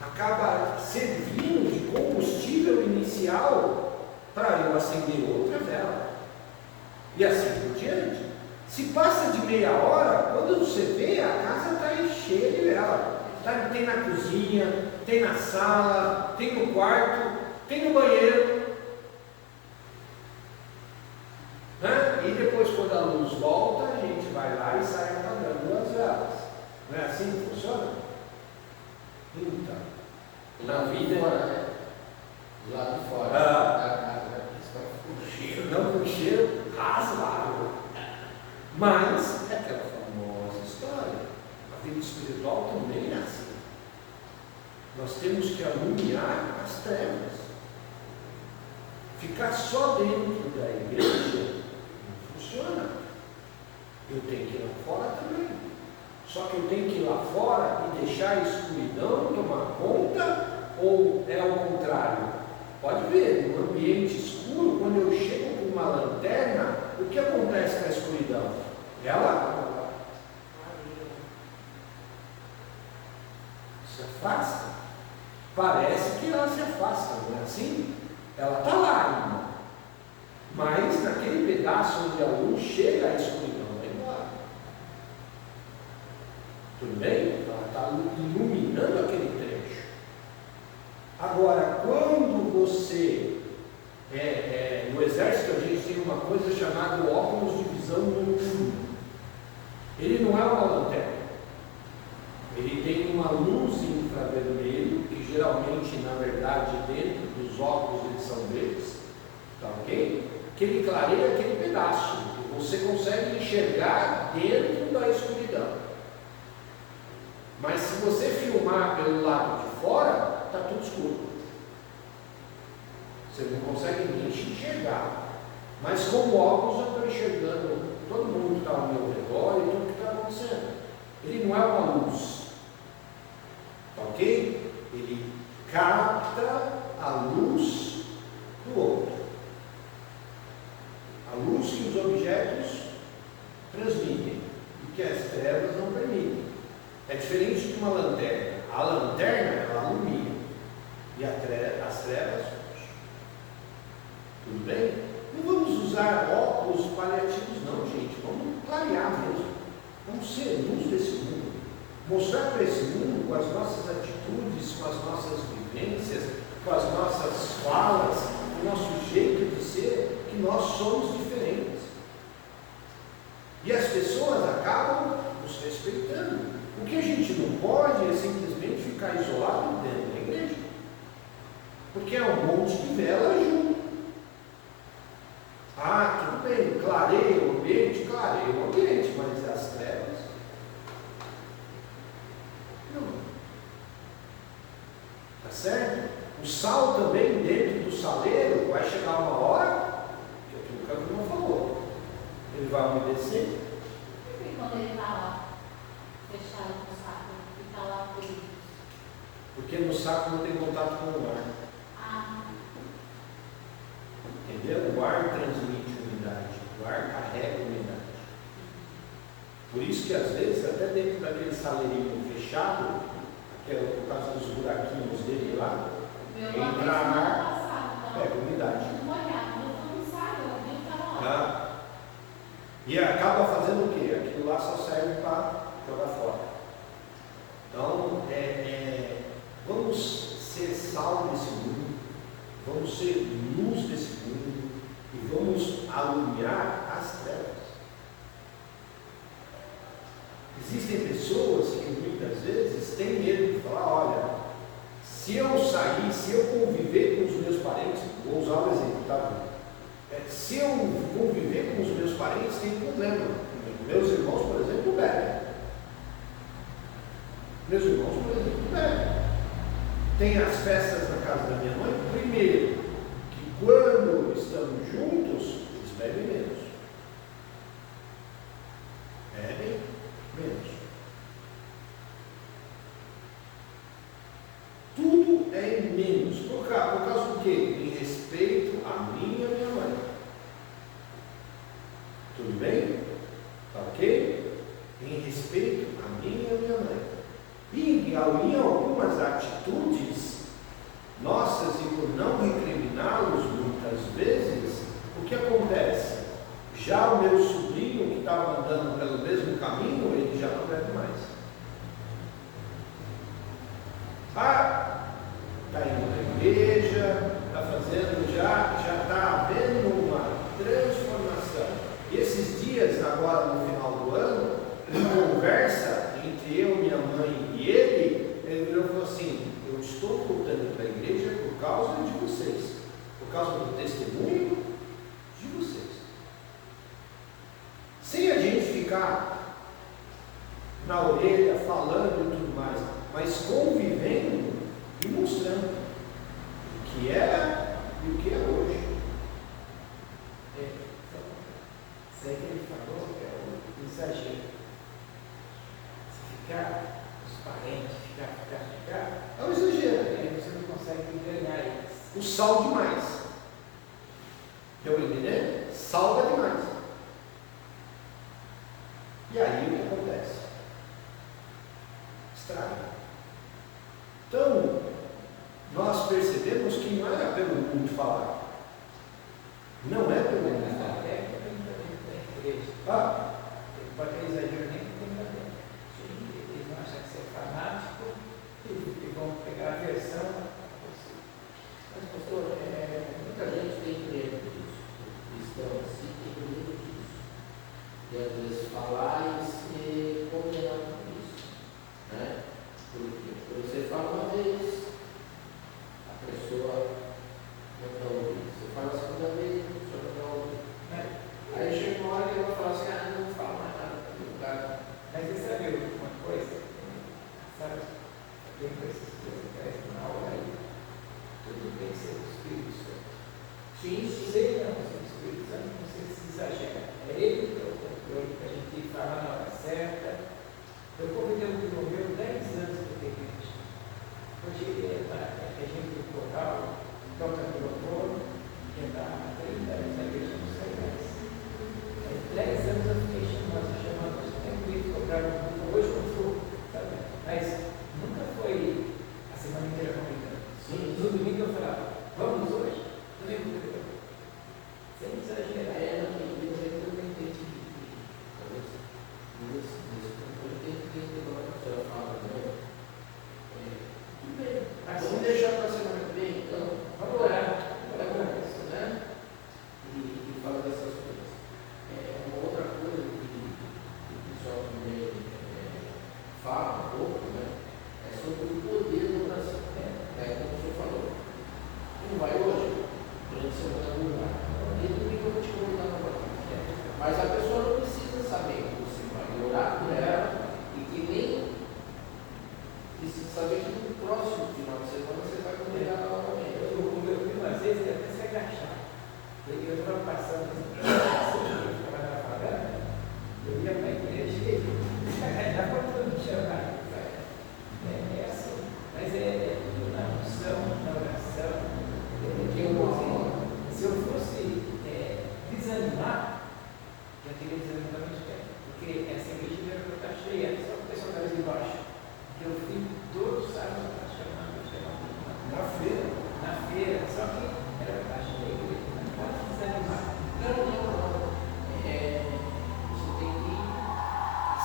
acaba servindo de combustível inicial para eu acender outra vela. E assim por diante. Se passa de meia hora, quando você vê, a casa está cheia de vela. Tem na cozinha, tem na sala, tem no quarto, tem no banheiro. E depois, quando a luz volta, a gente vai lá e sai apagando as velas. Não é assim que funciona? Então, na vida. Do lado de fora. O cheiro, não com cheiro rasgado. Mas é aquela famosa história. A vida espiritual também é assim. Nós temos que alumiar as trevas. Ficar só dentro da igreja não funciona. Eu tenho que ir lá fora também. Só que eu tenho que ir lá fora e deixar a escuridão tomar conta, ou é ao contrário? Pode ver, no ambiente escuro, quando eu chego com uma lanterna, o que acontece com a escuridão? Ela se afasta. Parece que ela se afasta, não é assim? Ela está lá, irmão. Mas naquele pedaço onde a luz chega, a escuridão vai embora. Tudo bem? Ela está iluminando aquele trecho. Agora, quando você no exército, a gente tem uma coisa chamada óculos de visão noturna. Ele não é uma lanterna. Ele tem uma luz infravermelho, que geralmente, na verdade, dentro dos óculos eles são verdes, tá ok? Que ele clareia aquele pedaço, e você consegue enxergar dentro da escuridão. Mas se você filmar pelo lado de fora, está tudo escuro. Você não consegue nem enxergar. Mas com o óculos eu estou enxergando todo mundo que está ao meu redor e tudo que está acontecendo. Ele não é uma luz, ok? Ele capta a luz do outro. A luz que os objetos transmitem e que as trevas não permitem. É diferente de uma lanterna. A lanterna, ela ilumina. E as trevas, tudo bem? Não vamos usar óculos paliativos não, gente. Vamos clarear mesmo. Vamos ser luz desse mundo. Mostrar para esse mundo com as nossas atitudes, com as nossas vivências, com as nossas falas, com o nosso jeito de ser, que nós somos diferentes. E as pessoas acabam nos respeitando. O que a gente não pode é simplesmente ficar isolado dentro da igreja. Porque é um monte de vela junto. Ah, tudo bem, clareia o ambiente, mas as trevas não. Tá certo? O sal também dentro do saleiro vai chegar uma hora, que aquilo que a Bruna falou, ele vai umedecer. E quando ele está lá, fechado no saco, fica lá por isso? Porque no saco não tem contato com o ar. Entendeu? O ar transmite umidade, o ar carrega umidade. Por isso que às vezes, até dentro daquele saleirinho fechado, por causa dos buraquinhos dele lá, entra ar, pega umidade. E acaba fazendo o quê? Aquilo lá só serve para jogar fora. Então, vamos ser sal desse mundo, vamos ser luz desse mundo e vamos alumiar as trevas. Existem pessoas que muitas vezes têm medo de falar, olha, se eu sair, se eu conviver com os meus parentes, vou usar o exemplo, tá? Se eu conviver com os meus parentes, tem problema. Meus irmãos, por exemplo, bebem. Meus irmãos, por exemplo, bebem. Tem as festas na casa da minha mãe, primeiro, que quando estamos juntos, eles bebem menos. Bebem menos. Tudo é em menos. Por causa do quê? Em respeito a mim e a minha mãe. Tudo bem? Tá ok? Em respeito a mim e a minha mãe. E em algumas atitudes nossas, e por não recriminá-los muitas vezes, o que acontece? Já o meu sobrinho que estava andando pelo mesmo caminho, ele já não bebe mais. Está indo na igreja, está fazendo, já está havendo uma transformação. E esses dias, agora no final do ano, uma conversa entre eu, minha mãe e ele virou e falou assim, eu estou voltando para a igreja por causa de vocês, por causa do testemunho de vocês. Sem a gente ficar na orelha, falando e tudo mais, mas convivendo e mostrando o que era e o que é hoje. Isso aí que ele falou é um exagero. Se ficar os parentes, ficar, É um exagero. você não consegue ganhar eles. O sal demais. Deu para entender? Salga demais. E aí o que acontece? Estraga. Então, nós percebemos que não era pelo muito falar. Não é pelo muito falar. Pode ter exagero nem que tem lá dentro. Eles vão achar que você é fanático e vão pegar a versão. Mas, pastor, muita gente tem medo disso. Cristão assim tem medo disso. E às vezes falar e ser condenado por isso. Né? Porque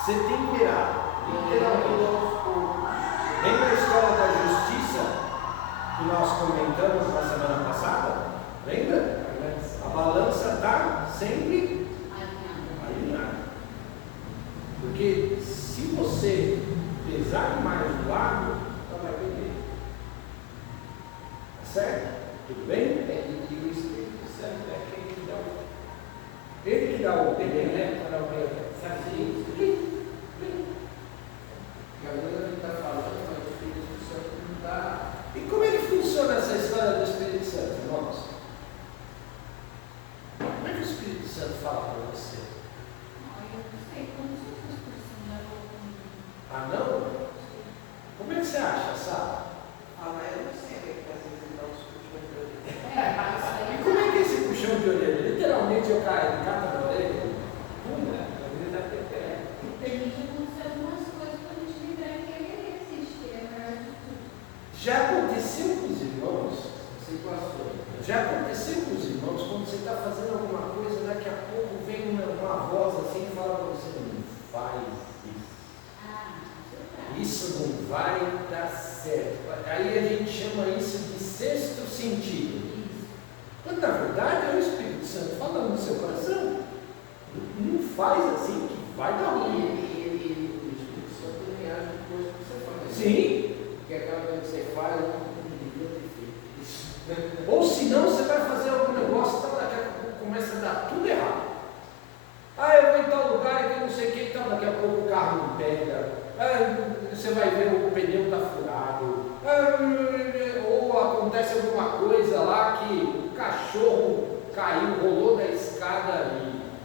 ser temperado, literalmente. Lembra a história da justiça que nós comentamos na semana passada? Lembra? A balança está sempre alinhada. Porque se você pesar demais do lado, ela vai perder. Tá certo? Tudo bem? E o Espírito Santo é quem que dá o Ele que dá o poder, né? para o sabe isso? Porque às vezes a gente está falando, mas o Espírito Santo não está. E como é que funciona essa história do Espírito Santo, irmãos? Como é que o Espírito Santo fala para você? Eu não sei, como se fosse por cima da roupa. Ah, não? Como é que você acha, sabe? Mas eu não sei o que às vezes ele dá os puxões de orelha. Isso aí. E como é que é esse puxão de orelha? Literalmente eu caio de cata na orelha? Pula, a orelha está pé. Permite acontecer algumas coisas para a gente lembrar que ele existe, que ele é maior de tudo. Já aconteceu com os irmãos? Situações. Já aconteceu com os irmãos quando você está fazendo alguma coisa, daqui a pouco vem uma voz assim e fala para você, não faz isso. Isso não vai dar certo. Aí a gente chama isso de sexto sentido. Quando na verdade é o Espírito Santo falando no seu coração. Não faz assim que vai dar E ruim. o Espírito Santo também age com coisas que você faz. Sim. Porque aquela coisa que você faz, não devia ter feito isso. Ou senão você vai fazer algum negócio, então daqui a pouco começa a dar tudo errado. Ah, eu vou em tal lugar e não sei o que, então daqui a pouco o carro não pega. Ah, você vai ver o pneu está furado. Ou acontece alguma coisa lá que o cachorro caiu, rolou da escada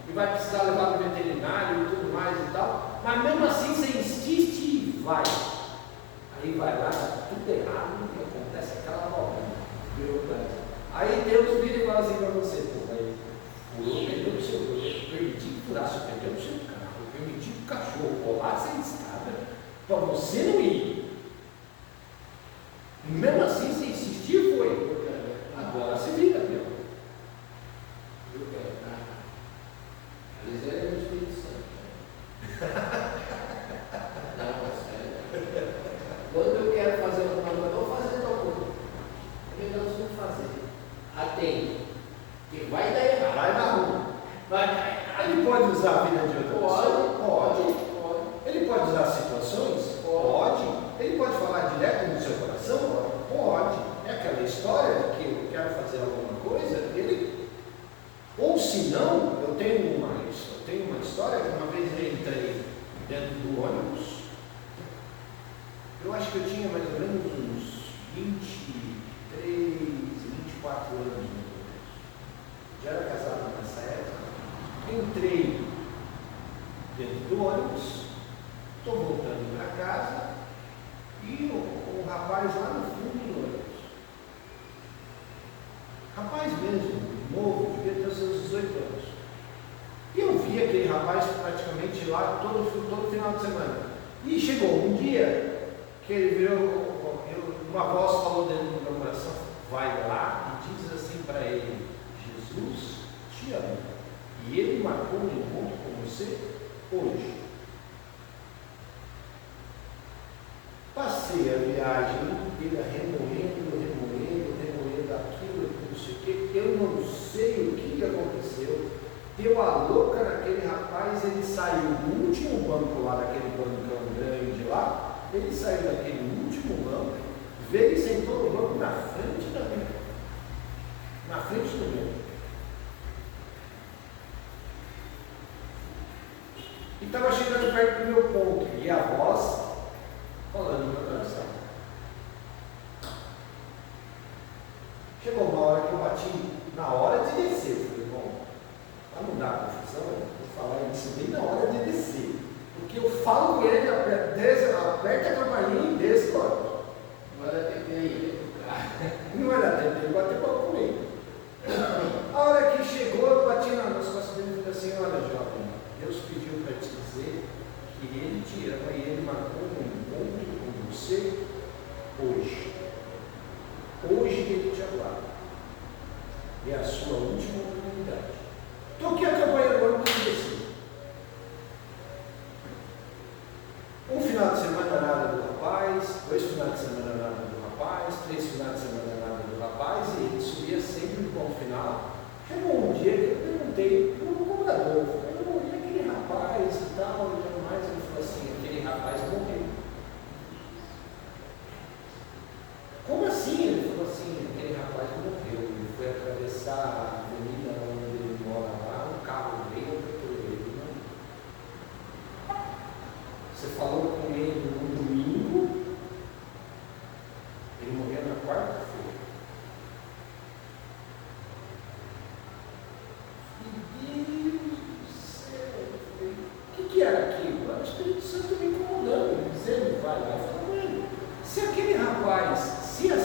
e vai precisar levar no veterinário e tudo mais e tal. Mas mesmo assim você insiste e vai. Aí vai lá, dá tudo errado e acontece aquela volta. Aí Deus vira e fala assim para você, pô, vai furou o pneu do seu, eu permiti que furasse o pneu do seu carro, eu permiti que o cachorro rolasse a escada para você não ir. E mesmo assim, você insistiu, foi. Agora se vira, meu. Às vezes ele é o Espírito Santo. Não, é sério. Quando eu quero fazer alguma coisa, eu vou fazer tal coisa. É melhor você não fazer. Atende. Que vai dar errado. Vai dar ruim. Ele pode usar a vida de outra pessoa? Pode. Ele pode usar situações? Pode. Ele pode falar direto no seu coração? Pode. É aquela história de que eu quero fazer alguma coisa, ele. Ou se não, eu tenho uma história que uma vez eu entrei dentro do ônibus. Eu acho que eu tinha mais ou menos uns 23, 24 anos, mais ou menos. Já era casado nessa época. Entrei dentro do ônibus, estou voltando para casa e o rapaz lá no fundo do ônibus. Rapaz mesmo, novo, devia ter os seus 18 anos. E eu vi aquele rapaz praticamente lá todo final de semana. E chegou um dia que ele virou, uma voz falou dentro do meu coração, vai lá e diz assim para ele, Jesus te ama. E ele marcou um encontro com você hoje. Passei a viagem inteira remoendo aquilo, não sei o que. Eu não sei o que aconteceu. Deu a louca naquele rapaz, ele saiu do último banco lá, daquele bancão grande lá. Ele saiu daquele último banco, veio e sentou no banco na frente da minha. Na frente do meu. E estava chegando perto do meu ponto, e a voz falando no meu coração. Chegou uma hora que eu bati na hora de descer. Eu falei, bom, para não dar confusão, eu vou falar isso bem na hora de descer. Porque eu falo com ele, aperta a campainha e desce logo. Não vai dar tempo de ir pro carro. Não vai dar tempo de ele bater papo comigo. A hora que chegou, eu bati nas costas dele e falei assim, olha jovem, Deus pediu para te dizer que ele te ama e ele marcou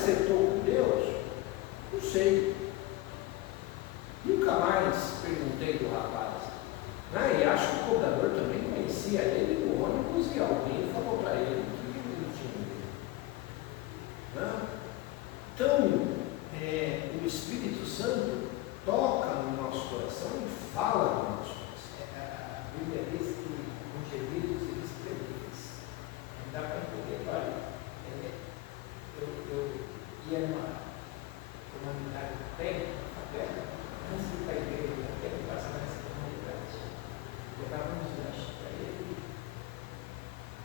acertou com Deus? Não sei. Nunca mais perguntei do rapaz. E acho que o cobrador também conhecia ele no ônibus e alguém falou para ele que ele não tinha ido. Então, o Espírito Santo toca no nosso coração e fala no nosso coração. A Bíblia diz que com gemidos e desprendíveis. Não dá para entender. Olha, eu ia numa comunidade bem, antes de ir para a igreja, eu passava nessa comunidade. Levava uns lanches para ele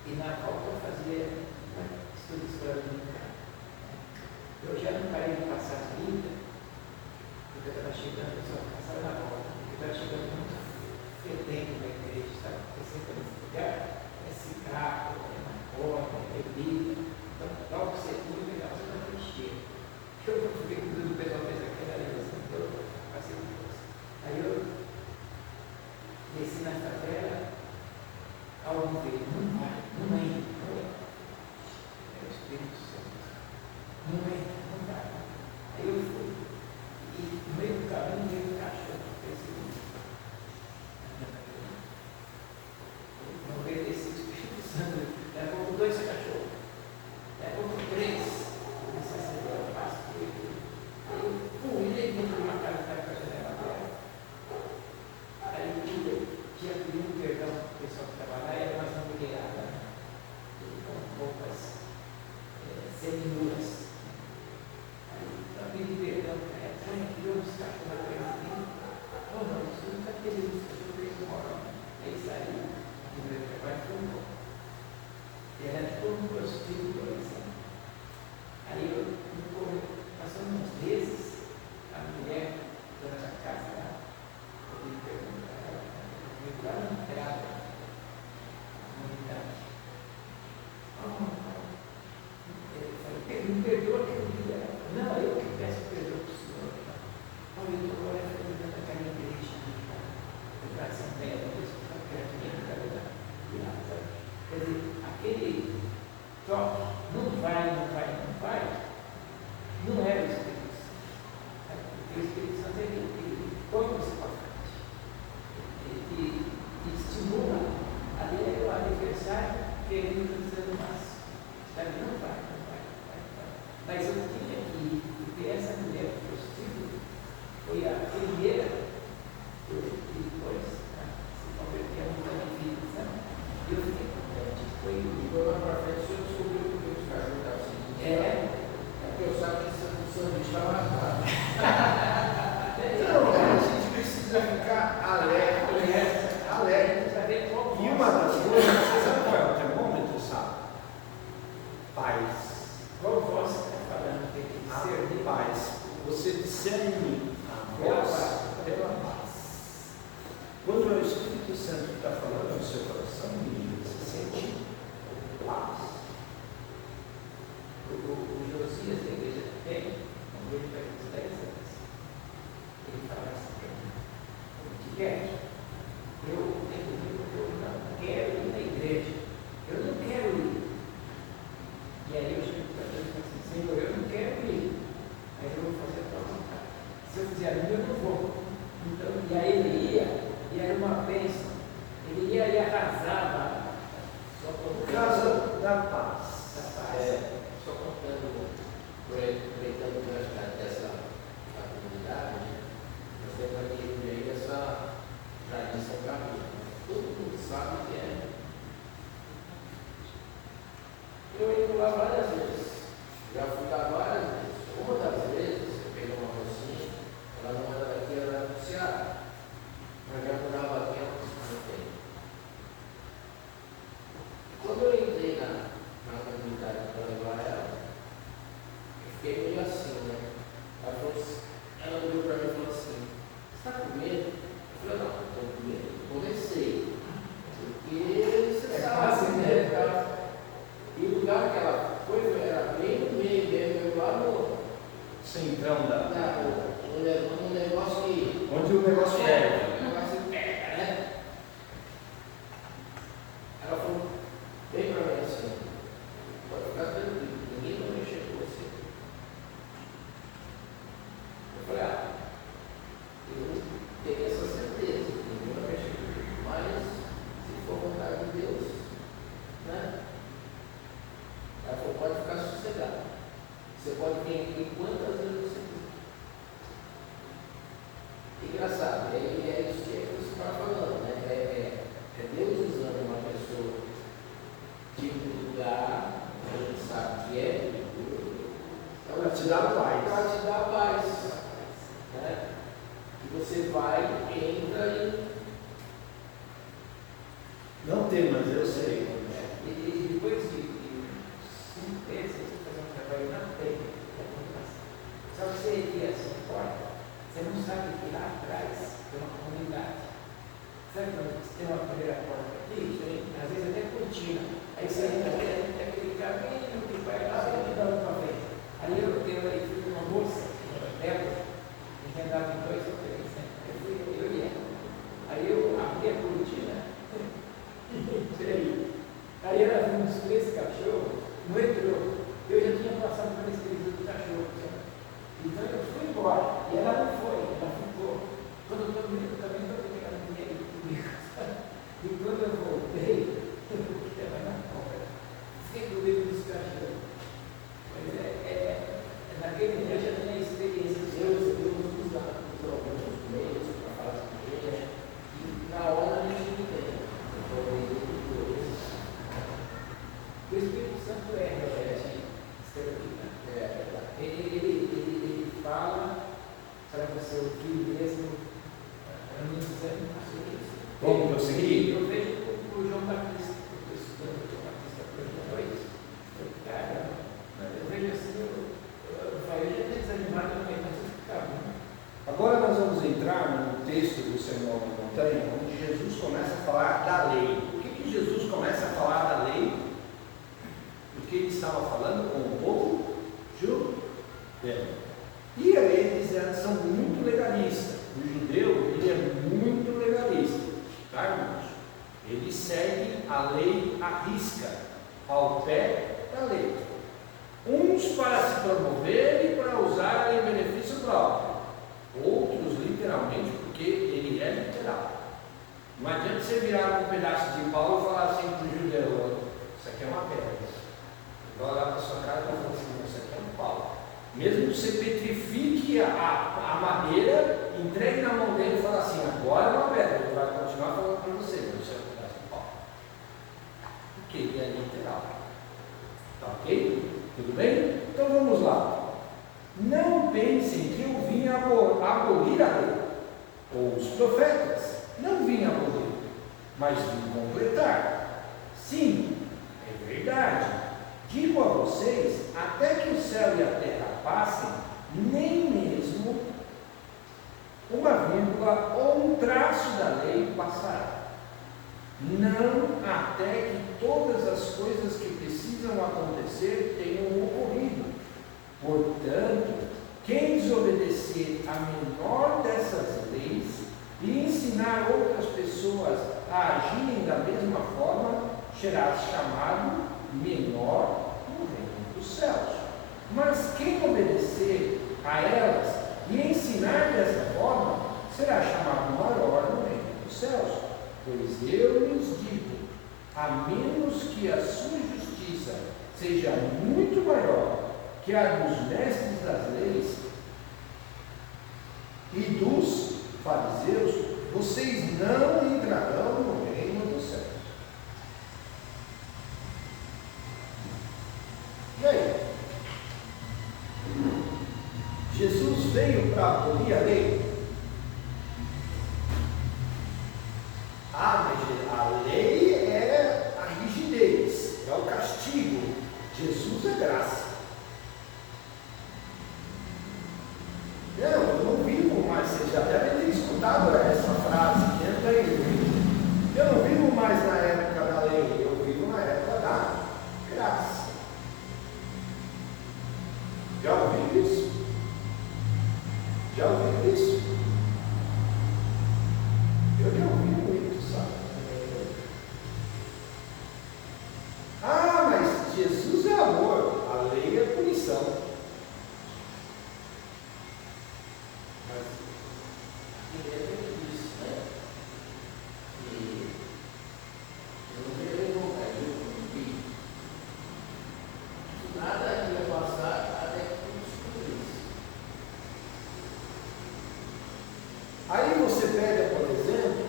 e na volta eu fazia estudo de história dominical. Eu já não parei de passar a vida, porque eu estava chegando, eu só passava na volta, porque eu estava chegando muito fedendo na igreja, sabe? Porque sempre nesse lugar é cigarro, é maconha, é bebida. Então, logo que você tudo legal, você não tem cheiro. Eu não fiquei com tudo, o pessoal fez aquela aliança, então eu passei por isso. Aí eu desci na favela, ao me ver, não vai, não entra, não entra. É o Espírito Santo. Não entra, não vai. Aí eu fui, e no meio do caminho veio um cachorro, não veio esse Espírito Santo, levou 2 cachorros, levou 3, comecei a ser o passo dele. Aí eu pulei dentro de uma casa que estava com a janela aberta. Aí eu tinha pedido perdão para o pessoal que estava lá, era uma mulherada, com roupas seminuas. Aí eu pedi perdão para ela, tirou os cachorros da frente de mim. Oh não, isso nunca teve isso, eu fez um moral. Aí saiu, o meu trabalho foi embora. E ela ficou no prostíbulo, assim. Aí eu, passando uns meses, a mulher, dona da casa lá, eu pedi perdão para ela, lá na entrada da comunidade. Eu falei, me perdoa aquele dia. Não, eu que peço perdão para o senhor. Olha, eu estou agora frequentando aquela igreja do Braço São Pedro, que está perto de mim, da verdade. Quer dizer, aquele toque, não vai, não é o Espírito Santo. Porque o Espírito Santo ele põe você para frente. Ele estimula ali o adversário querendo fazer o máximo. Não vai. Mas eu tinha que, porque essa mulher prostíbulo foi a primeira que depois se converteu em uma vida, sabe? E eu fiquei contente. Foi lá para frente, o senhor descobriu que os cachorros estavam assim. Porque eu sabia que o sanduíche estava marcado. Então, a gente precisa ficar alerta. E uma das coisas, você sabe qual é o termômetro, sabe? Paz. qual voz está falando que tem que ser de Paz. Você discerne a voz pela paz. Quando o Espírito Santo está falando no seu coração, você sente paz. O Josias da igreja tem, quando ele faz uns 10 anos, ele fala assim, Tiquete, eu não quero ir na igreja, eu não quero ir. E aí eu chego para Deus e falo assim, Senhor, eu não quero ir, mas eu vou fazer a tua vontade. Se eu fizer a minha, eu não vou. Então, e aí ele ia, e era uma bênção. Ele ia e arrasava. Só Por causa da paz. Só contando, aproveitando dessa comunidade, nós temos aqui no meio essa Jardim São Camilo. Todo mundo sabe que é. Eu ia lá várias vezes. Já fui lá várias vezes. Uma das vezes, eu peguei uma mocinha, ela não era daqui, ela era do Ceará. Mas já morava aqui há muito tempo. Quando eu entrei na comunidade para levar ela, eu fiquei meio assim, né? Ela olhou para mim e falou assim, você está com medo? Eu falei, não, estou com medo. Comecei. Porque você sabe, né? E o lugar que ela foi era bem no meio mesmo, lá no Centrão da. um negócio que. Onde o negócio é. Um negócio que pega, né? Ela falou bem para mim assim, pode ficar tranquilo, ninguém vai mexer com você. vai, entra e Não tem, mas eu sei. E depois de 5 meses, você fazer um trabalho na técnica. Só que você iria assim, porta, você não sabe que lá atrás tem uma comunidade. Sabe quando você tem uma primeira porta aqui, às vezes até cortina. Aí você entra aquele caminho que vai lá e dá uma frente. Aí eu fui uma moça, Débora, que andava em 2 ou 3, né? Eu ia. Aí eu abri a cortina. Aí ela viu uns 3 cachorros, não entrou. Eu já tinha passado por esse período do cachorro. Então eu fui embora. E ela não foi, ela ficou. Quando eu estou no meio do caminho, eu estou pegando dinheiro comigo. E quando eu voltei, eu fiquei na compra. Fiquei do meio dos cachorros. Mas naquele dia eu já tinha experiência. eu uso alguns meios para falar com ele, e na hora a gente não tem. O Espírito Santo é realmente extermina. Ele fala para você ouvir mesmo, não dizendo isso. Vamos prosseguir? Eu vejo o João Batista, eu estou estudando o João Batista por 2. Cara, eu vejo assim, eu já estou desanimado no meio, mas eu ficava. Agora nós vamos entrar no texto do Sermão da Montanha, onde Jesus começa a falar da lei. Por que Jesus começa a falar da lei? Porque ele estava falando com o povo judeu. E eles são muito legalistas. O judeu, ele é muito legalista. Tá, irmãos? Ele segue a lei à risca, ao pé da lei. Uns para se promover e para usar em benefício próprio. Outros, literalmente, porque ele é literal. Não adianta você virar um pedaço de pau e falar assim para o judeu: isso aqui é uma pedra. Vai olhar para a sua cara e falar assim: isso aqui é um pau. Mesmo que você petrifique a madeira, entregue na mão dele e fale assim: agora é uma pedra. Ele vai continuar falando para você: isso é um pedaço de pau. Porque ele é literal. Tá ok? Tudo bem? Então vamos lá. Não pensem que eu vim abolir a lei, ou os profetas. Não vim abolir, mas vim completar. Sim, é verdade. Digo a vocês, até que o céu e a terra passem, nem mesmo uma vírgula ou um traço da lei passará. Não até que todas as coisas que precisam acontecer tenham ocorrido. Portanto, quem desobedecer a menor dessas leis e ensinar outras pessoas a agirem da mesma forma, será chamado menor no reino dos céus. Mas quem obedecer a elas e ensinar dessa forma, será chamado maior no reino dos céus. Pois eu lhes digo, a menos que a sua justiça seja muito maior que a dos mestres das leis e dos fariseus, vocês não entrarão no reino dos céus. E aí? Jesus veio para abolir a lei? Mas a lei é a rigidez, é o castigo. Jesus é graça. Eu não vivo mais, vocês já devem ter escutado essa frase, entra aí. Eu não vivo mais na época da lei, eu vivo na época da graça. Já ouviu isso? Já ouviu isso? Eu já ouvi muito, sabe? Mas Jesus é amor, a lei é punição. Aí você pega, por exemplo,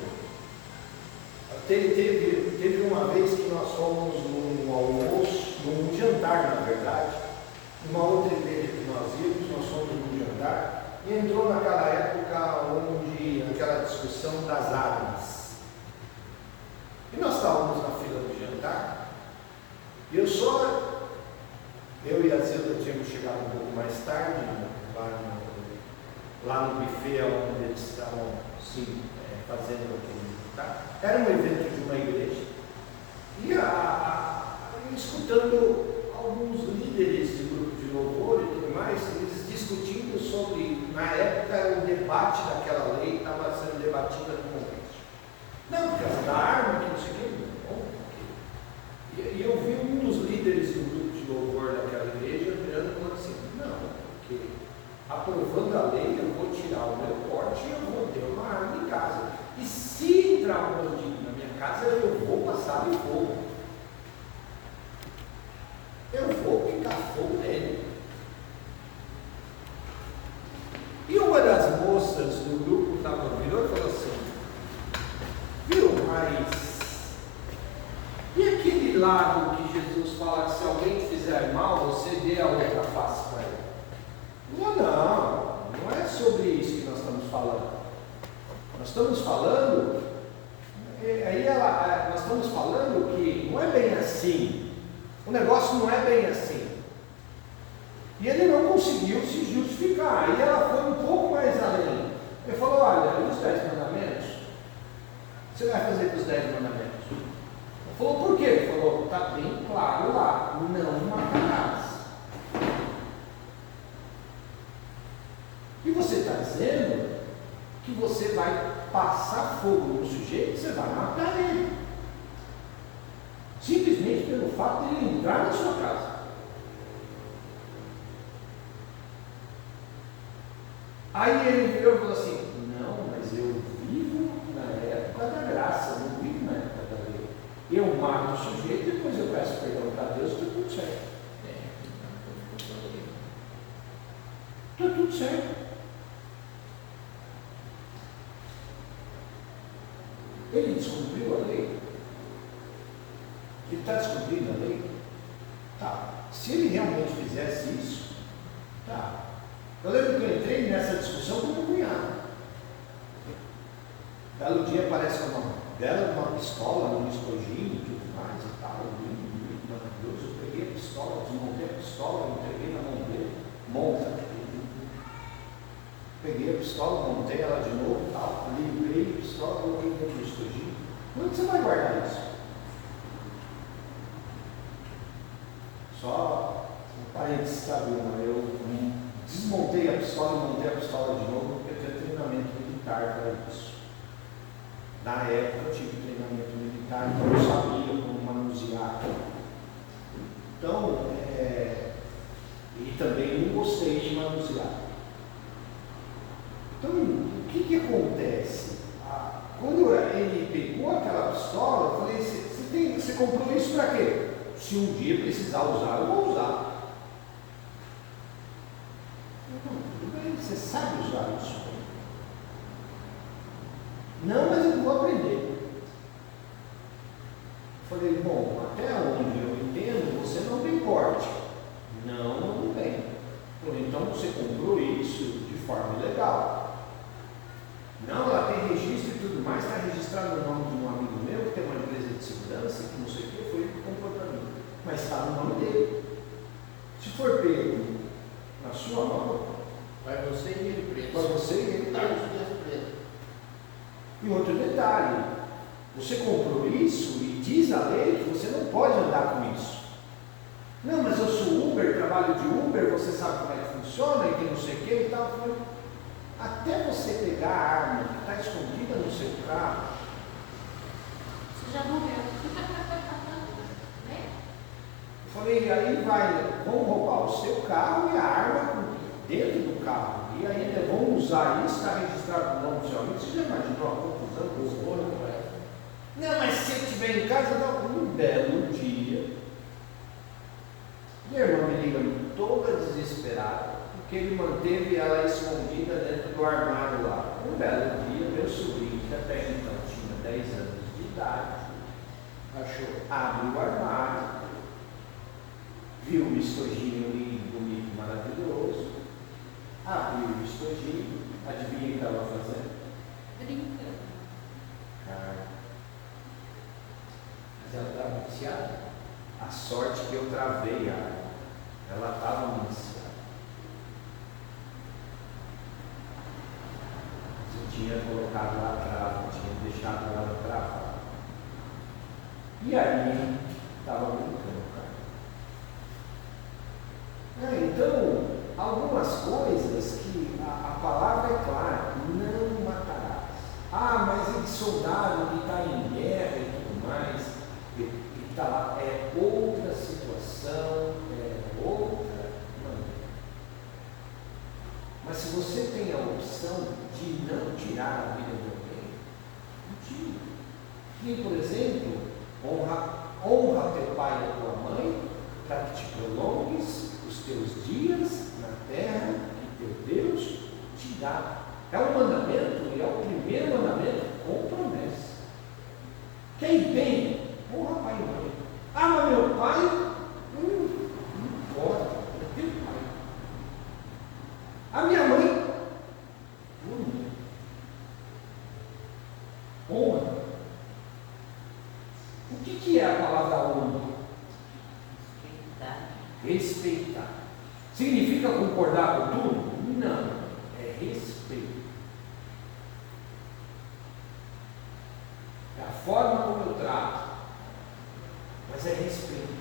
teve uma vez que nós fomos num almoço, num jantar, na verdade, numa outra igreja que nós íamos, nós fomos num jantar, e entrou naquela época onde dia, aquela discussão das armas. E nós estávamos na fila do jantar, e eu e a Zilda tínhamos chegado um pouco mais tarde, lá no buffet onde eles estavam fazendo aquele jantar. Era um evento de uma igreja. E escutando alguns líderes de grupo de louvor e tudo mais, eles discutindo sobre, na época, o debate daquela lei estava sendo debatida no Congresso. Não, por causa da arma, que não sei o que. E eu vi um dos líderes do grupo de louvor daquela igreja virando e falando assim, não, porque aprovando a lei eu vou tirar o meu porte e eu vou ter uma arma em casa. E se entrar um bandido na minha casa, eu vou passar de fogo. Eu vou picar fogo nele. E uma das moças do grupo virou e falou assim, viu, mas e aquele lado que Jesus fala que se alguém te fizer mal, você dê a outra face para ele? Não é sobre isso que nós estamos falando. Nós estamos falando, nós estamos falando que não é bem assim. O negócio não é bem assim. E ele não conseguiu se justificar. Aí ela foi um pouco mais além. Ele falou, olha, e os 10 mandamentos? O que você vai fazer com os 10 mandamentos? Ele falou, por quê? Ele falou, está bem claro lá, não matarás. E você está dizendo que você vai passar fogo no sujeito, você vai matar ele. Simplesmente pelo fato de ele entrar na sua casa. Aí ele virou e falou assim, não, mas eu vivo na época da graça, não vivo na época da lei. Eu mato o sujeito e depois eu peço perdão para Deus, está tudo certo. Está tudo certo. Ele descumpriu a lei. Ele está descumprindo a lei? Tá. Se ele realmente fizesse isso, tá. Eu lembro que eu entrei nessa discussão com meu cunhado. Belo dia aparece com a mão dela uma pistola, um estojinho e tudo mais e tal. Lindo, maravilhoso. Eu peguei a pistola, desmontei a pistola, entreguei na mão dele. Monta. Peguei a pistola, montei ela de novo e tal. Livrei a pistola, coloquei dentro do estojinho. Onde você vai guardar isso? Só um parênteses, sabe, eu desmontei a pistola e montei a pistola de novo porque eu tinha treinamento militar para isso. Na época eu tive treinamento militar, então eu sabia como manusear. Então, e também não gostei de manusear. Então, o que acontece? Quando ele pegou aquela pistola, eu falei, você comprou isso para quê? Se um dia precisar usar, eu vou usar. Não, tudo bem, você sabe usar isso. Não, mas eu vou aprender. Falei, bom, até onde eu entendo, você não tem porte. Não tem. Falei, então você comprou isso de forma ilegal. Não, ela tem registro e tudo mais, está registrado no nome de um amigo meu, que tem uma empresa de segurança, que não sei o que, foi ele que comprou para mim. Mas está no nome dele. Se for pego na sua mão, Vai você e ele preso. vai você e ele Tá preso. os dois presos. E outro detalhe, você comprou isso e diz a lei que você não pode andar com isso. Não, mas eu sou Uber, trabalho de Uber, você sabe como é que funciona e que não sei o que e tal. Até você pegar a arma que está escondida no seu carro. Você já morreu. Né? Eu falei, aí vão roubar o seu carro e a arma dentro do carro. E ainda vão usar isso, está registrado no nome do seu amigo. Você já imaginou a confusão que você for? Não, mas se eu estiver em casa, dá um belo dia. Minha irmã me liga toda desesperada, porque ele manteve ela escondida dentro do armário lá. Um belo dia, meu sobrinho, que até então tinha 10 anos de idade, abre o armário, viu o estojinho lindo, bonito, maravilhoso, abriu o estojinho, adivinha o que estava fazendo? municiada? A sorte que eu travei a arma. Ela estava municiada. Eu tinha colocado lá atrás, eu tinha deixado ela travada. E aí, estava brincando, cara. Então, algumas coisas que a palavra é clara, não matarás. Ah, mas eles soldaram que está em guerra e tudo mais, e está lá, é outra situação, é outra maneira. Mas se você tem a opção de não tirar a vida de alguém, não tire. E, por exemplo, honra teu pai e a tua mãe, para que te prolongues os teus dias na terra que teu Deus te dá. É um mandamento, e é o primeiro mandamento com promessa. Quem tem, honra pai e mãe. Ah, mas meu pai, não importa, é teu pai. A minha mãe, honra. O que é a palavra honra? Respeitar. Significa concordar com tudo? Não, é respeito. É a forma como eu trato, mas é respeito.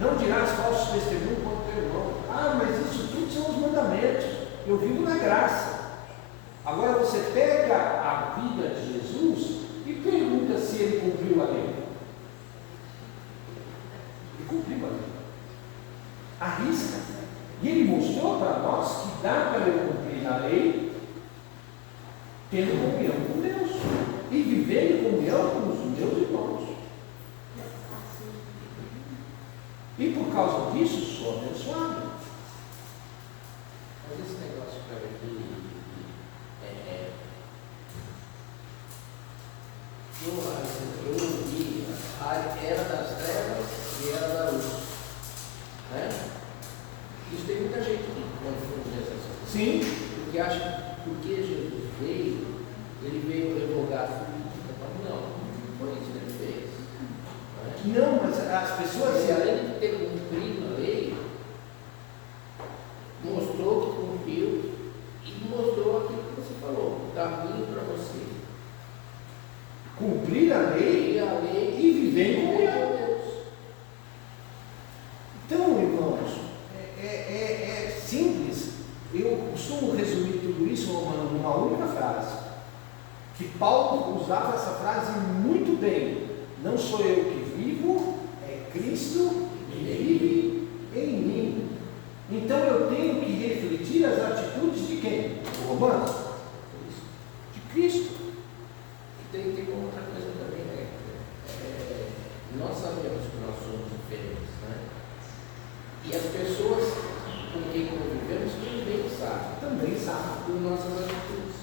Não dirás falsos testemunhos contra o teu irmão. Ah, mas isso tudo são os mandamentos. Eu vivo na graça. Agora você pega a vida de Jesus e pergunta se ele cumpriu a lei. Ele cumpriu a lei. Arrisca. E ele mostrou para nós que dá para eu cumprir a lei tendo comunhão com Deus e viver em comunhão com os meus irmãos. E por causa disso sou abençoado. Mas esse negócio para aqui eu ouvi a era das trevas e era da luz. Né? Isso tem muita gente que confunde essas coisas. Sim. Porque acha que porque Jesus veio, ele veio revogar a política. Não foi isso que ele fez. Não, mas as pessoas. E além de ter cumprido a lei, mostrou que cumpriu e mostrou aquilo que você falou, o caminho para você. Cumprir a lei e viver em comunhão com Deus. Então, irmãos, é simples. Eu costumo resumir tudo isso numa única frase. Que Paulo usava essa frase muito bem. Não sou eu que vivo, é Cristo que vive em mim. Então eu tenho que refletir as atitudes de quem? O Romanos? De Cristo. Tem uma outra coisa também, né? Nós sabemos que nós somos diferentes, né? E as pessoas com quem convivemos também sabem por nossas atitudes.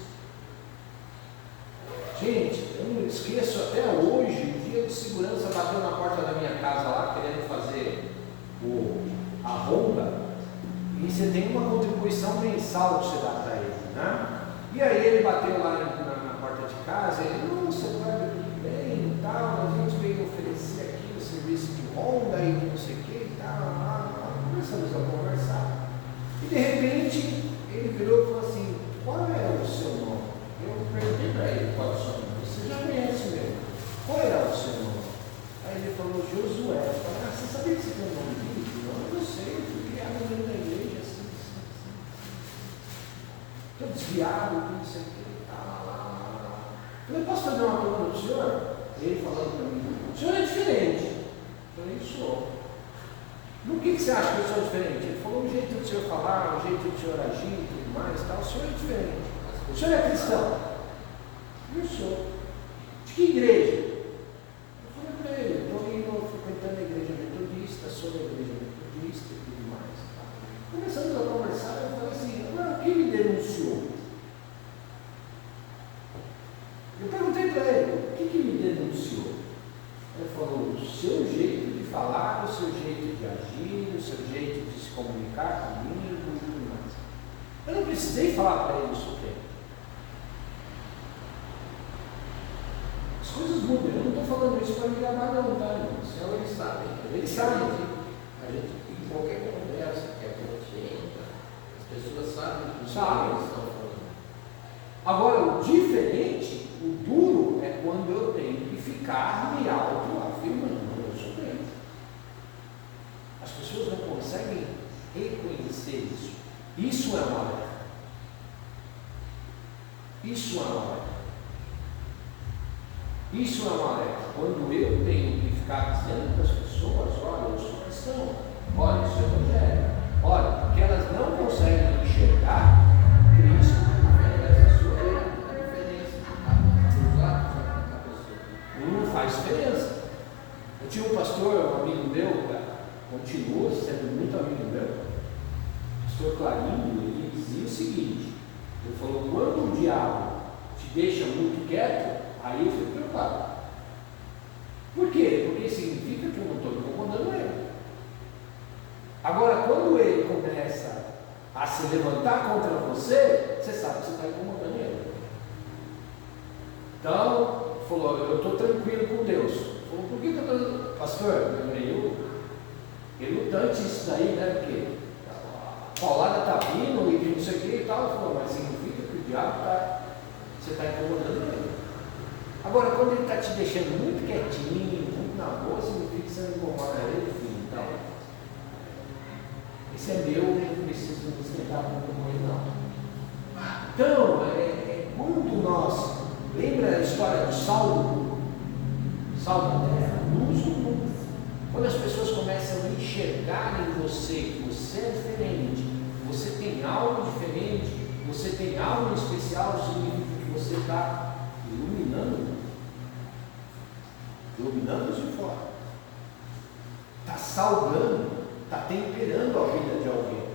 Gente, eu não esqueço até hoje, um dia de segurança bateu na porta da minha casa lá, querendo fazer a ronda, e você tem uma contribuição mensal que você dá para ele, né? E aí ele bateu lá na porta de casa, ele, não, você vai tudo bem e tal, a gente veio oferecer aqui o serviço de ronda e não sei o que e tal, começamos a conversar. E de repente ele virou e falou assim, qual é o seu nome? Eu perguntei para ele qual é o seu nome. Você já conhece mesmo. Qual era o seu nome? Aí ele falou, Josué. Eu falei, você sabia que você tem um nome bíblico? Não, eu sei, eu fui criado dentro da igreja, assim. Estou desviado, não sei o que, lá. Eu falei, posso fazer uma pergunta para o senhor? Ele falando para mim, o senhor é diferente. Eu falei, sou. No que você acha que eu sou diferente? Ele falou, o jeito do senhor falar, o jeito do senhor agir e tudo mais, tal. O senhor é diferente. O senhor é cristão? Eu sou. De que igreja? Eu falei para ele, estou frequentando a igreja metodista, sou da igreja metodista e tudo mais. Tá? Começamos a conversar, eu falei assim, agora o que me denunciou? Eu perguntei para ele, o que me denunciou? Ele falou, o seu jeito de falar, o seu jeito de agir, o seu jeito de se comunicar comigo e tudo mais. Eu não precisei falar para ele isso o quê? coisas mudam. Eu não estou falando isso para me gravar, não, tá, irmãos? O Senhor, ele sabe. Ele sabe. A gente, em qualquer conversa que a gente entra, as pessoas sabem do que Sabem. eles estão falando. Agora, o diferente, o duro, é quando eu tenho que ficar me auto-afirmando. Eu sou crente. As pessoas não conseguem reconhecer isso. Isso é uma alerta. Isso é uma alerta. Isso é uma alerta. Quando eu tenho que ficar dizendo para as pessoas, olha, eu sou cristão, olha, eu sou evangélico, olha, que elas não conseguem enxergar Cristo. Essa sua é a diferença. Os atos da pessoa. Não faz diferença. Eu tinha um pastor, um amigo meu, continua sendo muito amigo meu, pastor Clarinho, ele dizia o seguinte, ele falou, quando o diabo te deixa muito quieto, aí eu fico preocupado. Por quê? Porque significa que eu não estou incomodando ele. Agora, quando ele começa a se levantar contra você, você sabe que você está incomodando ele. Então, falou, eu estou tranquilo com Deus. Falou, por que eu estou... Pastor, eu meio relutante isso daí, né? Porque a paulada está vindo e não sei o que e tal. Falou, mas significa que o diabo está... Você está incomodando ele. Agora, quando ele está te deixando muito quietinho, muito na boa, significa que você não incomoda ele, filho. Então, esse é meu, não preciso me esquentar muito com ele, não. Então, quando nós... Lembra a história do Saulo? Saulo da terra, luz do mundo. Quando as pessoas começam a enxergar em você que você é diferente, você tem algo diferente, você tem algo especial, significa que você está iluminando os de fora. Está salgando, está temperando a vida de alguém.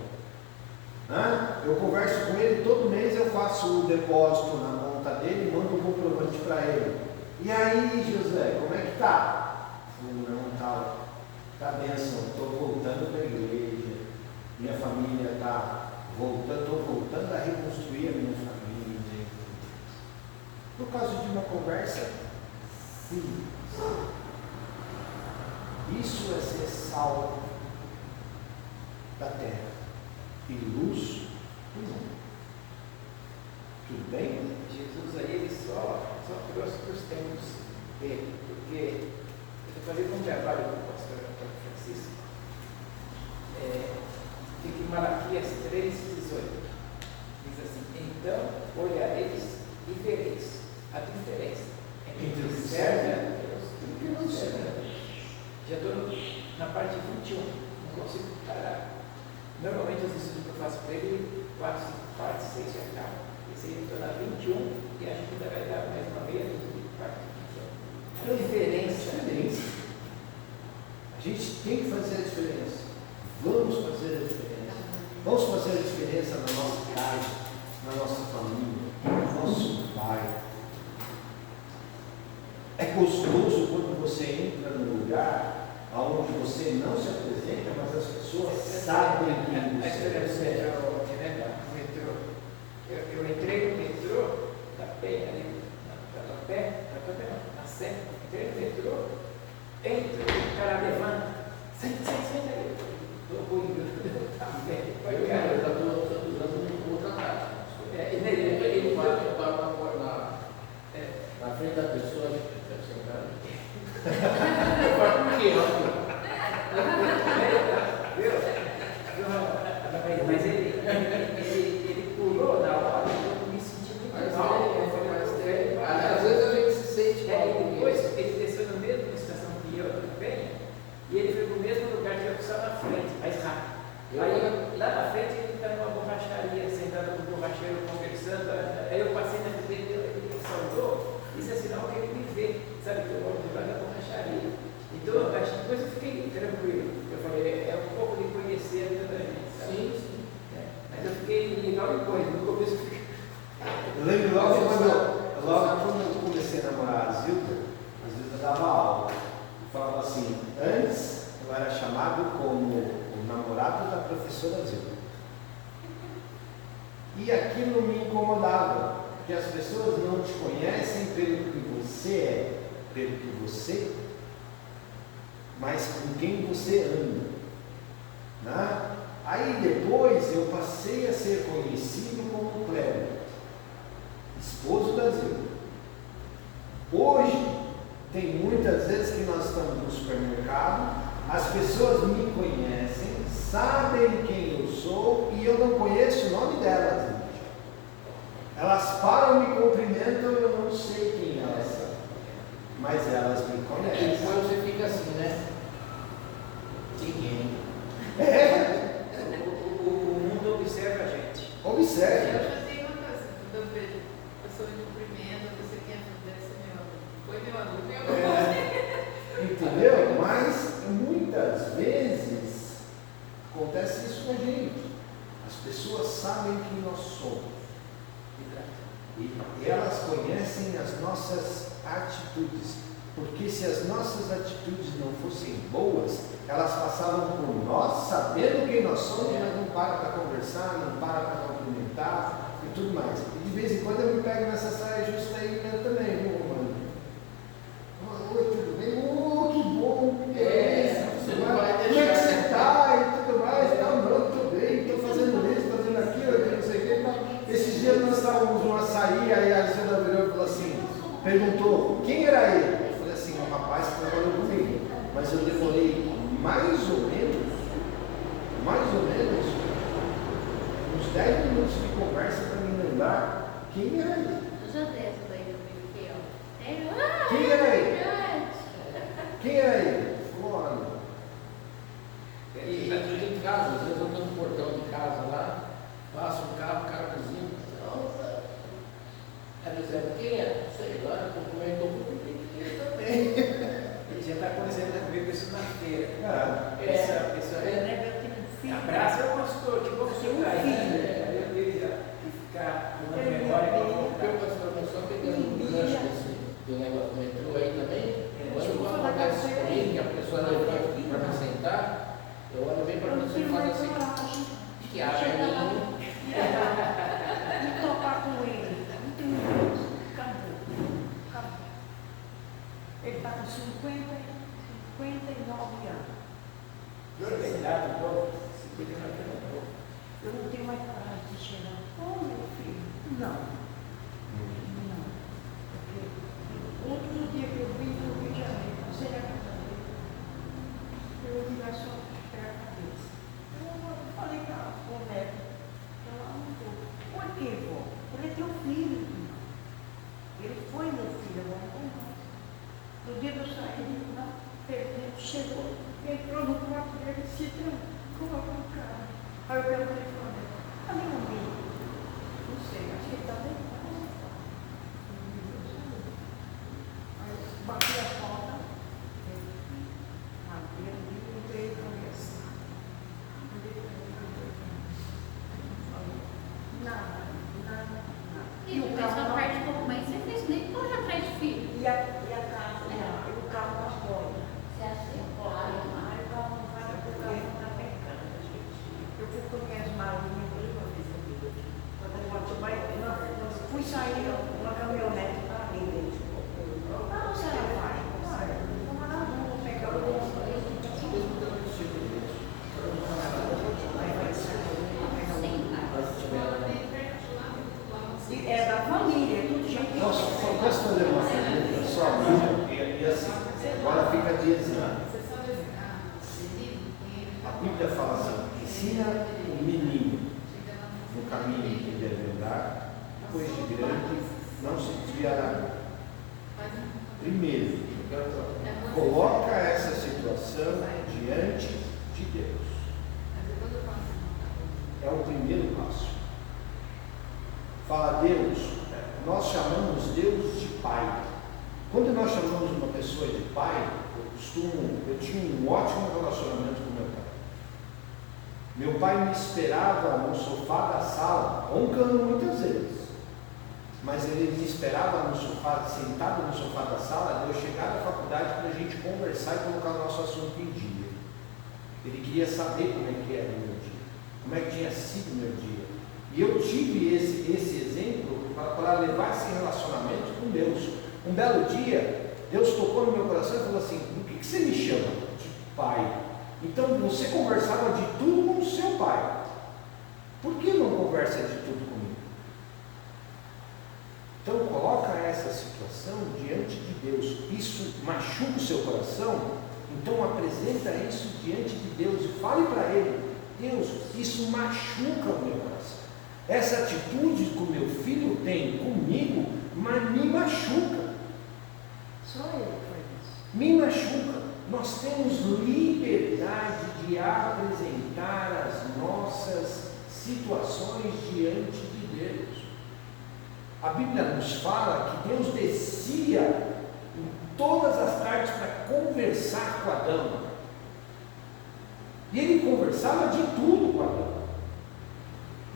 Eu converso com ele, todo mês eu faço o depósito na conta dele e mando um comprovante para ele. E aí, José, como é que está? Não, está bênção, estou voltando para a igreja, minha família está voltando, estou voltando a reconstruir a minha família. Por causa de uma conversa simples. Isso é ser sal da terra e luz do mundo. Tudo bem? Jesus aí, ele só trouxe para os tempos dele, porque eu falei com um trabalho com o pastor Antônio Francisco, fica em Malaquias 3,18. Diz assim, então olhareis e vereis a diferença entre o que serve a Deus e o que não serve a Deus. Já estou na parte 21, não consigo parar. Normalmente os estudos que eu faço para ele, 4, 5 partes, 6 já acabam. Esse aí eu estou na 21 e acho que ainda vai dar mais uma meia dúzia de parte 21. A diferença. A gente tem que fazer a diferença. Vamos fazer a diferença. Vamos fazer a diferença na nossa casa, na nossa família, no nosso bairro. É gostoso quando você entra num lugar onde você não se apresenta, mas as pessoas sabem quem você é. Eu entrei no metrô da Penha, ali, na Sé, entrei no metrô, o cara levanta, senta aí. Estou ruim, tá bem. Ele está usando outra tática. Ele para na frente da pessoa, deve ser um cara. Por quê? Mas ele pulou na hora e eu me senti muito mal. Às vezes a gente se sente mal. E depois ele desceu na mesma estação que eu também, e ele foi para o mesmo lugar que eu estava na frente, mais rápido. Aí lá na frente ele está numa borracharia, sentado com o borracheiro conversando. Aí eu passei na frente dele, ele me saudou, isso é sinal que ele me vê, sabe, que eu moro do lado da borracharia. Então depois eu fiquei tranquilo. Eu falei, é um pouco de conhecer a vida da gente, sabe? Sim. Mas eu fiquei legal depois, no começo eu fiquei. Eu lembro logo quando eu comecei a namorar a Zilda, às vezes eu dava aula. Eu falava assim, antes eu era chamado como o namorado da professora Zilda. E aquilo me incomodava, porque as pessoas não te conhecem pelo que você é, pelo que você, mas com quem você anda. Né? Aí depois eu passei a ser conhecido como Cléber, esposo da Zilda. Hoje, tem muitas vezes que nós estamos no supermercado, as pessoas me conhecem, sabem quem eu sou e eu não conheço o nome delas. Elas param, me cumprimentam, eu não sei quem elas são, mas elas me E conhecem. depois você fica assim, né? Ninguém. O mundo observa a gente. Observe. Eu já tenho uma coisa, quando eu vejo pessoa de cumprimento, você quer ser meu aluno. Foi meu aluno, Entendeu? Mas muitas vezes acontece isso com a gente. As pessoas sabem quem nós somos. E elas conhecem as nossas atitudes. Porque se as nossas atitudes não fossem boas, elas passavam por nós, sabendo quem nós somos, mas não param para conversar, não param para cumprimentar e tudo mais. E de vez em quando eu me pego nessa saia justa aí também, viu, mano? Oi, tudo bem? Que bom! Você não vai Como é que deixar. você está? E tudo mais? Não, estou bem, estou fazendo isso, fazendo aquilo, não sei o que. Esses dias nós estávamos no açaí, aí a Zilda virou e falou assim, perguntou, quem era ele? Eu falei assim, um rapaz que trabalhou comigo. Mas eu demorei mais ou menos, uns 10 minutos de conversa para me lembrar quem era ele. Eu já dei essa daí também, aqui, ó. Quem era ele? Verdade. Quem era ele? Falou, olha, E já estou em casa, às vezes eu estou no portão de casa lá, passo um carro, o cara vizinho. Nossa. Aí dizendo, quem é? Sei lá, cumprimentou também. Ele já está acontecendo comigo isso na feira. Essa abraço é o pastor, que bom que você está aí. Aí eu tenho que ficar com uma memória que eu vou Porque o pastor não só pegando um gancho do negócio do metrô aí também, quando acontece comigo, que a pessoa levanta para me sentar, eu olho bem para você e falo assim, que acha mim. E topar com ele. Não tem negócio. Acabou. Ele está com 59 anos. Verdade, bom. 59 anos. Eu não tenho mais coragem de chegar. Ô, meu filho. Não. Porque outro dia que eu vim no Rio de Janeiro, passei na casa dele, eu ouvi lá só pegar a cabeça. Eu falei para o neto, ela não estou. Por que, vó? Ele é teu filho. Ele foi meu filho, agora não mais. No dia que eu saí, ele chegou, entrou no quarto dele e se trancou no carro. Aí eu perguntei para ele, cadê o amigo? Não sei, acho que ele está deitado. Aí bati a porta, abri o livro e entrei para conversar. Nada. E o pessoal perde um pouco mais, você fez nem corre atrás de filho. E a casa, e o carro na porta. Você acha que é Aí o carro não vai porque o carro está pecando, gente. Eu fui conhecer as malinhas uma vez na vida. Quando eu fui sair uma caminhonete para mim dentro. Ah, você não vai? Vamos lá, vamos pegar o bolso. É da família, é tudo gente. posso fazer uma pergunta só? E assim, agora fica a dizer. A Bíblia fala assim, ensina o menino no caminho que deve andar, depois de grande não se desviará. Primeiro, coloca essa situação diante de Deus. É o primeiro passo. Fala, Deus, nós chamamos Deus de Pai. Quando nós chamamos uma pessoa de pai, eu tinha um ótimo relacionamento com meu pai. Meu pai me esperava no sofá da sala, roncando muitas vezes. Mas ele me esperava no sofá, sentado no sofá da sala, eu chegar da faculdade para a gente conversar e colocar o nosso assunto em dia. Ele queria saber como é que era o meu dia, como é que tinha sido o meu dia. E eu tive esse exemplo para levar esse relacionamento com Deus. Um belo dia, Deus tocou no meu coração e falou assim: o que você me chama? De pai. Então você conversava de tudo com o seu pai. Por que não conversa de tudo comigo? Então coloca essa situação diante de Deus. Isso machuca o seu coração? Então apresenta isso diante de Deus e fale para Ele: Deus, isso machuca o meu coração. Essa atitude que o meu filho tem comigo, mas me machuca. Só ele faz isso. Me machuca. Nós temos liberdade de apresentar as nossas situações diante de Deus. A Bíblia nos fala que Deus descia em todas as tardes para conversar com Adão. E ele conversava de tudo com Adão.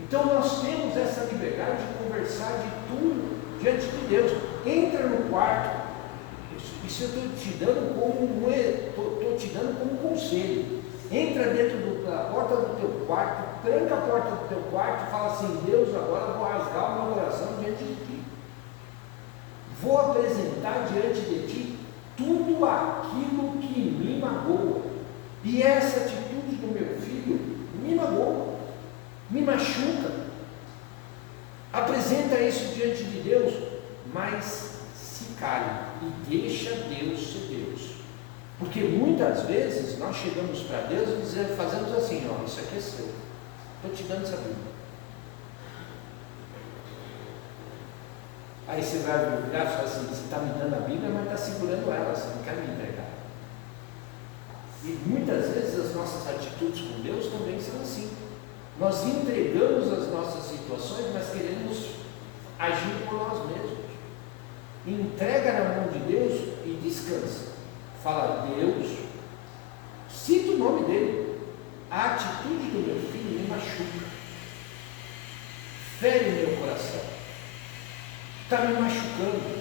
Então nós temos essa liberdade de conversar de tudo diante de Deus. Entra no quarto. Isso eu estou te dando como conselho. Entra dentro da porta do teu quarto, tranca a porta do teu quarto e fala assim: Deus, agora eu vou rasgar o meu coração diante de ti. Vou apresentar diante de ti tudo aquilo que me magoa. E essa atitude do meu filho me magoa, me machuca. Apresenta isso diante de Deus, mas se cale e deixa Deus ser Deus. Porque muitas vezes nós chegamos para Deus e fazemos assim: ó, isso aqui é seu, estou te dando essa Bíblia. Aí você vai virar e fala assim: você está me dando a Bíblia, mas está segurando ela, você não quer me entregar. E muitas vezes as nossas atitudes com Deus também são assim. Nós entregamos as nossas situações, mas queremos agir por nós mesmos. Entrega na mão de Deus e descansa. Fala: Deus, cita o nome dele. A atitude do meu filho me machuca, fere meu coração, está me machucando.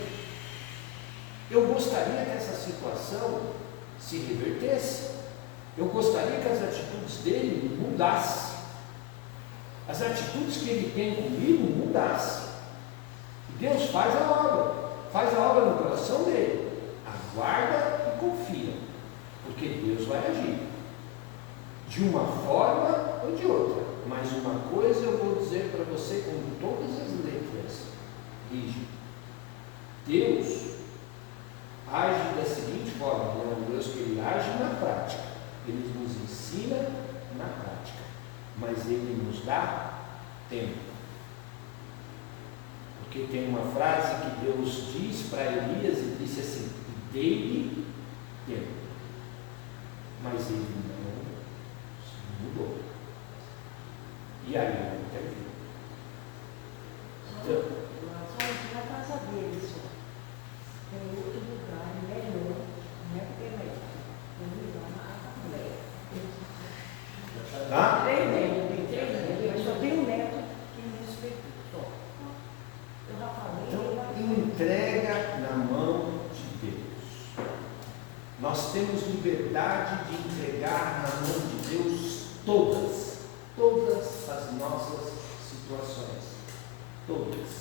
Eu gostaria que essa situação se revertesse. Eu gostaria que as atitudes dele mudassem. As atitudes que ele tem comigo mudassem. E Deus faz a obra no coração dele. Aguarda e confia, porque Deus vai agir de uma forma ou de outra. Mas uma coisa eu vou dizer para você com todas as letras: Deus age da seguinte forma. Ele é um Deus que ele age na prática, ele nos ensina na prática, mas ele nos dá tempo. Porque tem uma frase que Deus diz para Elias e disse assim: dei-lhe tempo. Mas ele não mudou. E aí ele interviu. Só na casa dele, só. Tem outro lugar melhor, não é porque é melhor. Tem um lugar na Tá? Tem neto, mas só tem um neto que me respeitou. Só. Eu já falei. Então, entrega na mão de Deus. Nós temos liberdade de entregar na mão de Deus todas as nossas situações. Todas.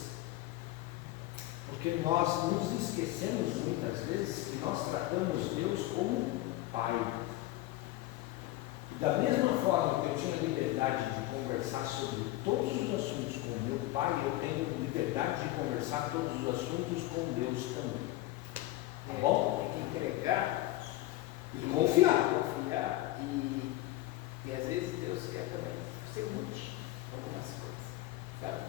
Porque nós nos esquecemos muitas vezes que nós tratamos Deus como Pai. E da mesma forma que eu tinha liberdade de conversar sobre todos os assuntos com meu Pai, eu tenho liberdade de conversar todos os assuntos com Deus também. Tá bom? Tem que entregar E confiar. E às vezes Deus quer também ser útil em algumas coisas, sabe?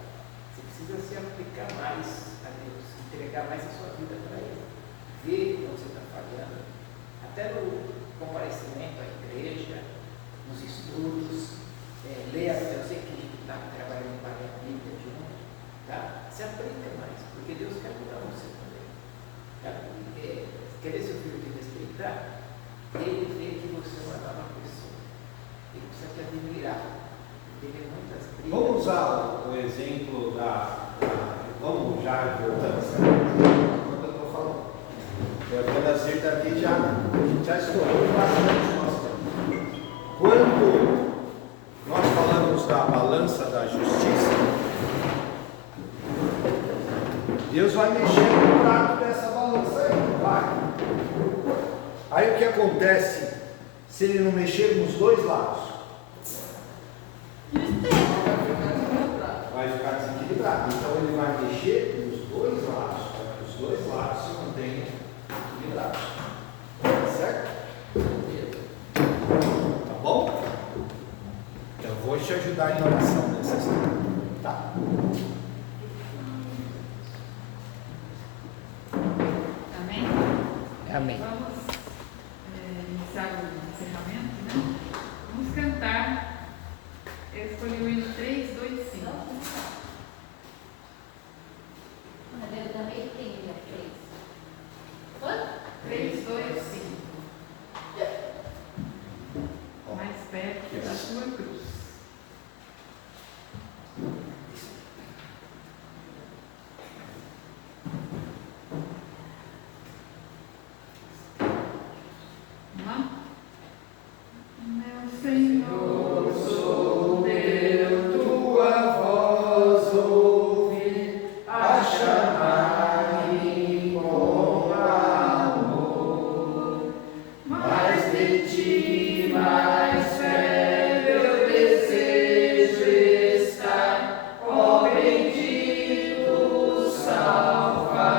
Você precisa se aplicar mais a Deus, entregar mais a sua vida para Ele, ver quando você está falhando, até no comparecimento à igreja, nos estudos, ler até eu sei que está trabalhando para a Bíblia junto, tá? Se aplica mais, porque Deus quer mudar você também, tá? Querer seu filho te respeitar, ele vê que você é uma nova pessoa, ele precisa te admirar, teve muitas brigas. Vamos usar o exemplo vamos já voltando quando eu estou falando. Eu apenas ver daqui já estourou bastante nosso tempo. Quando nós falamos da balança da justiça, Deus vai mexer no prato dessa balança aí, vai. vai. Aí o que acontece se ele não mexer nos dois lados? Vai ficar desequilibrado. Então ele vai mexer nos dois lados, para que os dois lados se mantenham equilibrados. Certo? Tá bom? Eu vou te ajudar em oração nessa história. Tá. Amém? Amém. Vamos iniciar o encerramento, né? Vamos cantar. Eu escolhi o hino 3, 2, 5. Eu também tenho já 3. 3, 2, 5. Mais perto da sua cruz. Vamos lá? Meu Senhor, sou teu, tua voz ouvi, a chamar-me com amor. Mais de ti, mais perto eu desejo estar, ó bendito Salvador.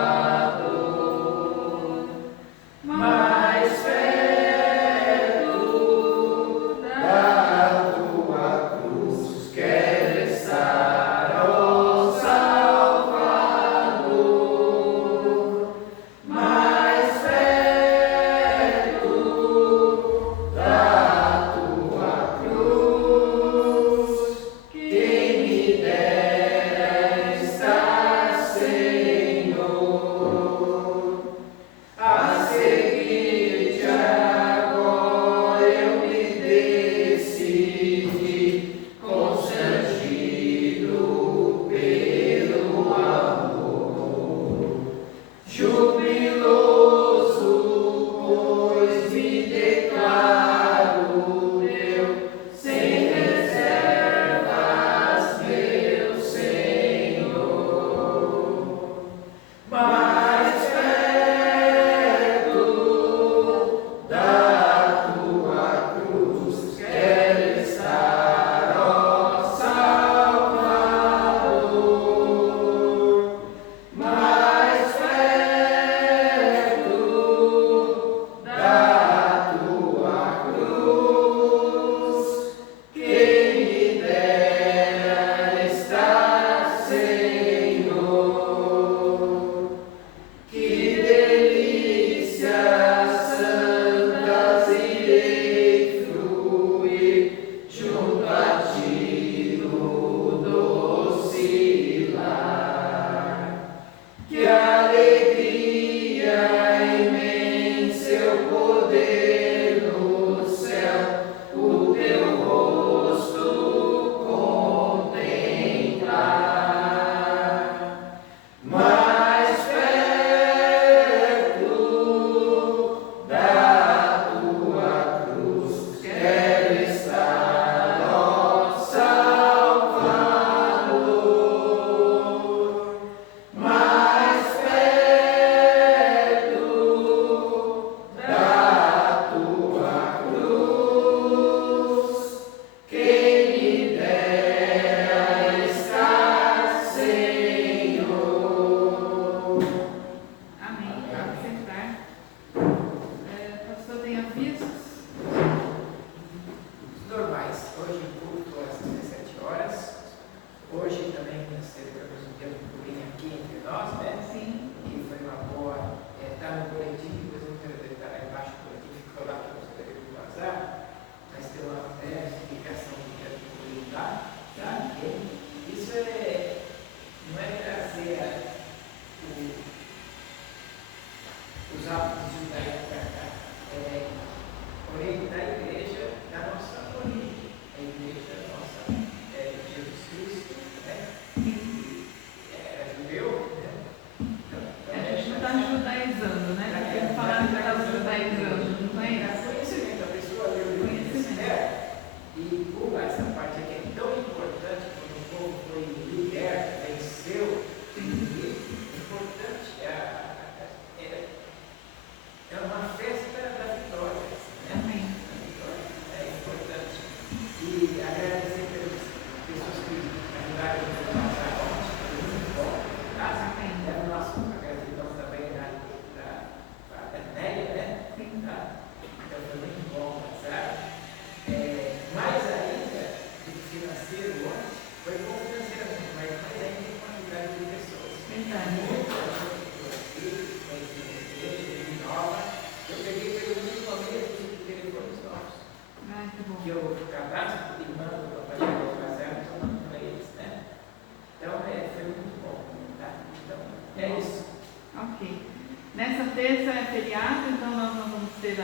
Nessa terça é feriado, então nós não vamos ter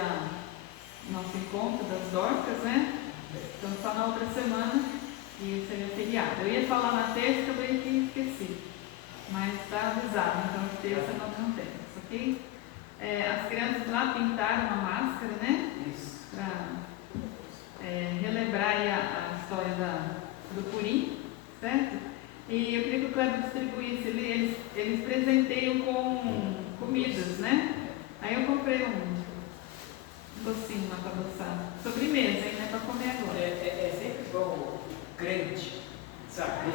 nosso encontro das dorcas, né? Então só na outra semana que seria feriado. Eu ia falar na terça, acabei que esqueci. Mas está avisado, então terça nós não temos, ok? As crianças lá pintaram uma máscara, né? Isso. Para relembrar aí a história do Purim, certo? E eu queria que o Cleber distribuísse ali, eles presenteiam com comidas, né? Aí eu comprei um docinho lá para adoçar. Sobremesa, hein? Não é para comer agora. É sempre bom o crente saber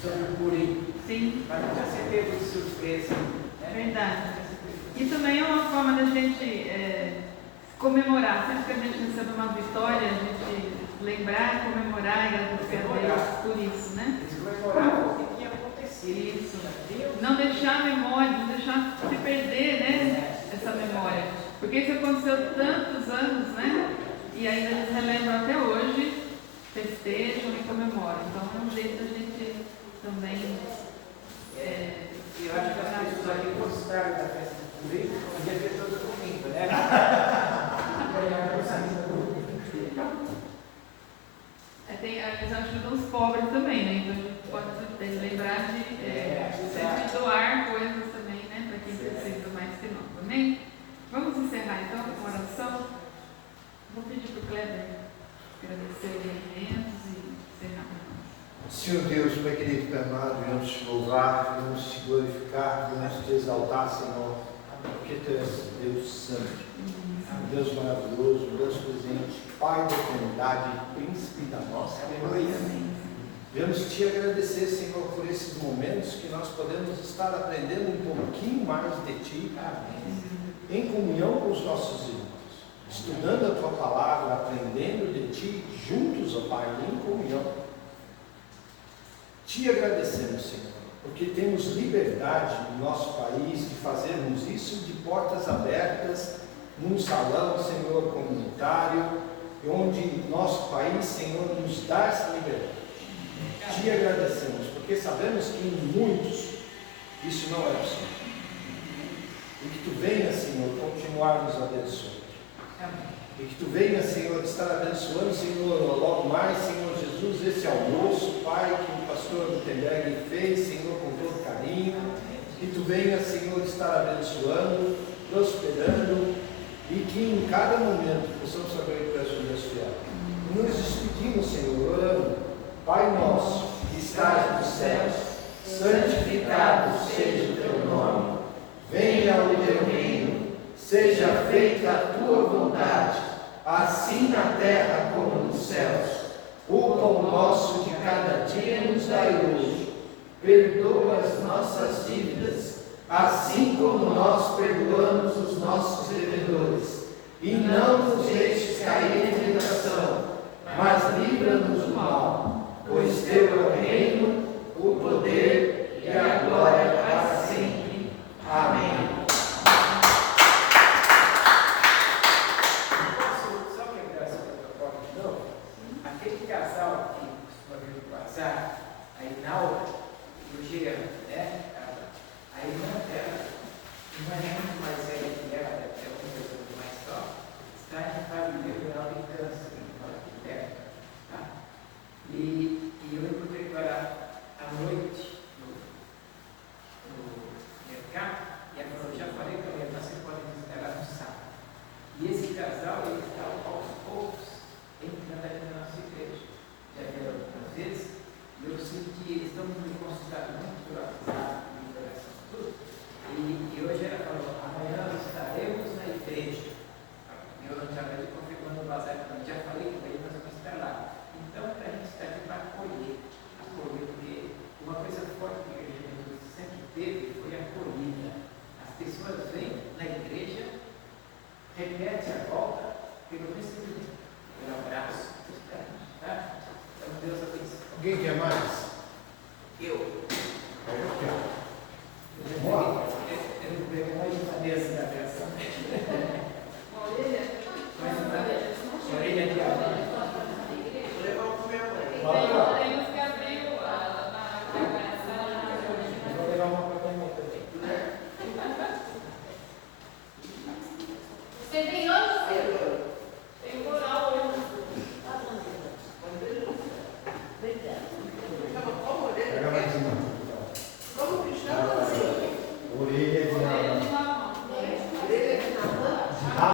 sobre o Purim, Sim, para não ser pego de surpresa. é verdade. E também é uma forma da gente comemorar. Sempre que a gente recebe uma vitória, a gente lembrar, comemorar e agradecer a Deus por isso, né? Eles comemoravam o que tinha acontecido. Isso. Deus. Não deixar a memória, não deixar se perder, né? Essa memória. Porque isso aconteceu tantos anos, né? E ainda eles relembram até hoje, festejam e comemoram. Então é um jeito da gente também. Eu acho que as pessoas aqui gostaram da festa do Purim, podia ter todo domingo, né? Eles ajudam os pobres também, né? Então a gente pode lembrar de sempre doar coisas também, né? Para quem precisa mais que nós. Amém? Vamos encerrar então com oração. Vou pedir para o Kleber agradecer os alimentos e encerrar para nós. Senhor Deus, Pai querido, Pai amado, venhamos te louvar, venhamos te glorificar, venhamos te exaltar, Senhor, porque Tu és Deus santo, um Deus maravilhoso, um Deus presente, Pai da eternidade, príncipe da nossa vida. Venhamos te agradecer, Senhor, por esses momentos que nós podemos estar aprendendo um pouquinho mais de Ti, em comunhão com os nossos irmãos, estudando a Tua palavra, aprendendo de Ti, juntos, ó Pai, em comunhão. Te agradecemos, Senhor, porque temos liberdade no nosso país de fazermos isso de portas abertas, num salão, Senhor, comunitário, onde nosso país, Senhor, nos dá essa liberdade. Te agradecemos, porque sabemos que em muitos isso não é possível. E que Tu venha, Senhor, continuar nos abençoando. E que Tu venha, Senhor, estar abençoando, Senhor, logo mais, Senhor Jesus, esse almoço, Pai, que o pastor Gutenberg fez, Senhor, com todo carinho. Que Tu venha, Senhor, estar abençoando, prosperando, e que em cada momento possamos saber que Tu és o Deus fiel. E nos despedimos, Senhor, orando: Pai nosso, que estás nos céus, santificado seja o Teu nome. Venha o Teu reino, seja feita a Tua vontade, assim na terra como nos céus. O pão nosso de cada dia nos dai hoje. Perdoa as nossas dívidas, assim como nós perdoamos os nossos devedores. E não nos deixes cair em tentação, mas livra-nos do mal, pois Teu é o reino, o poder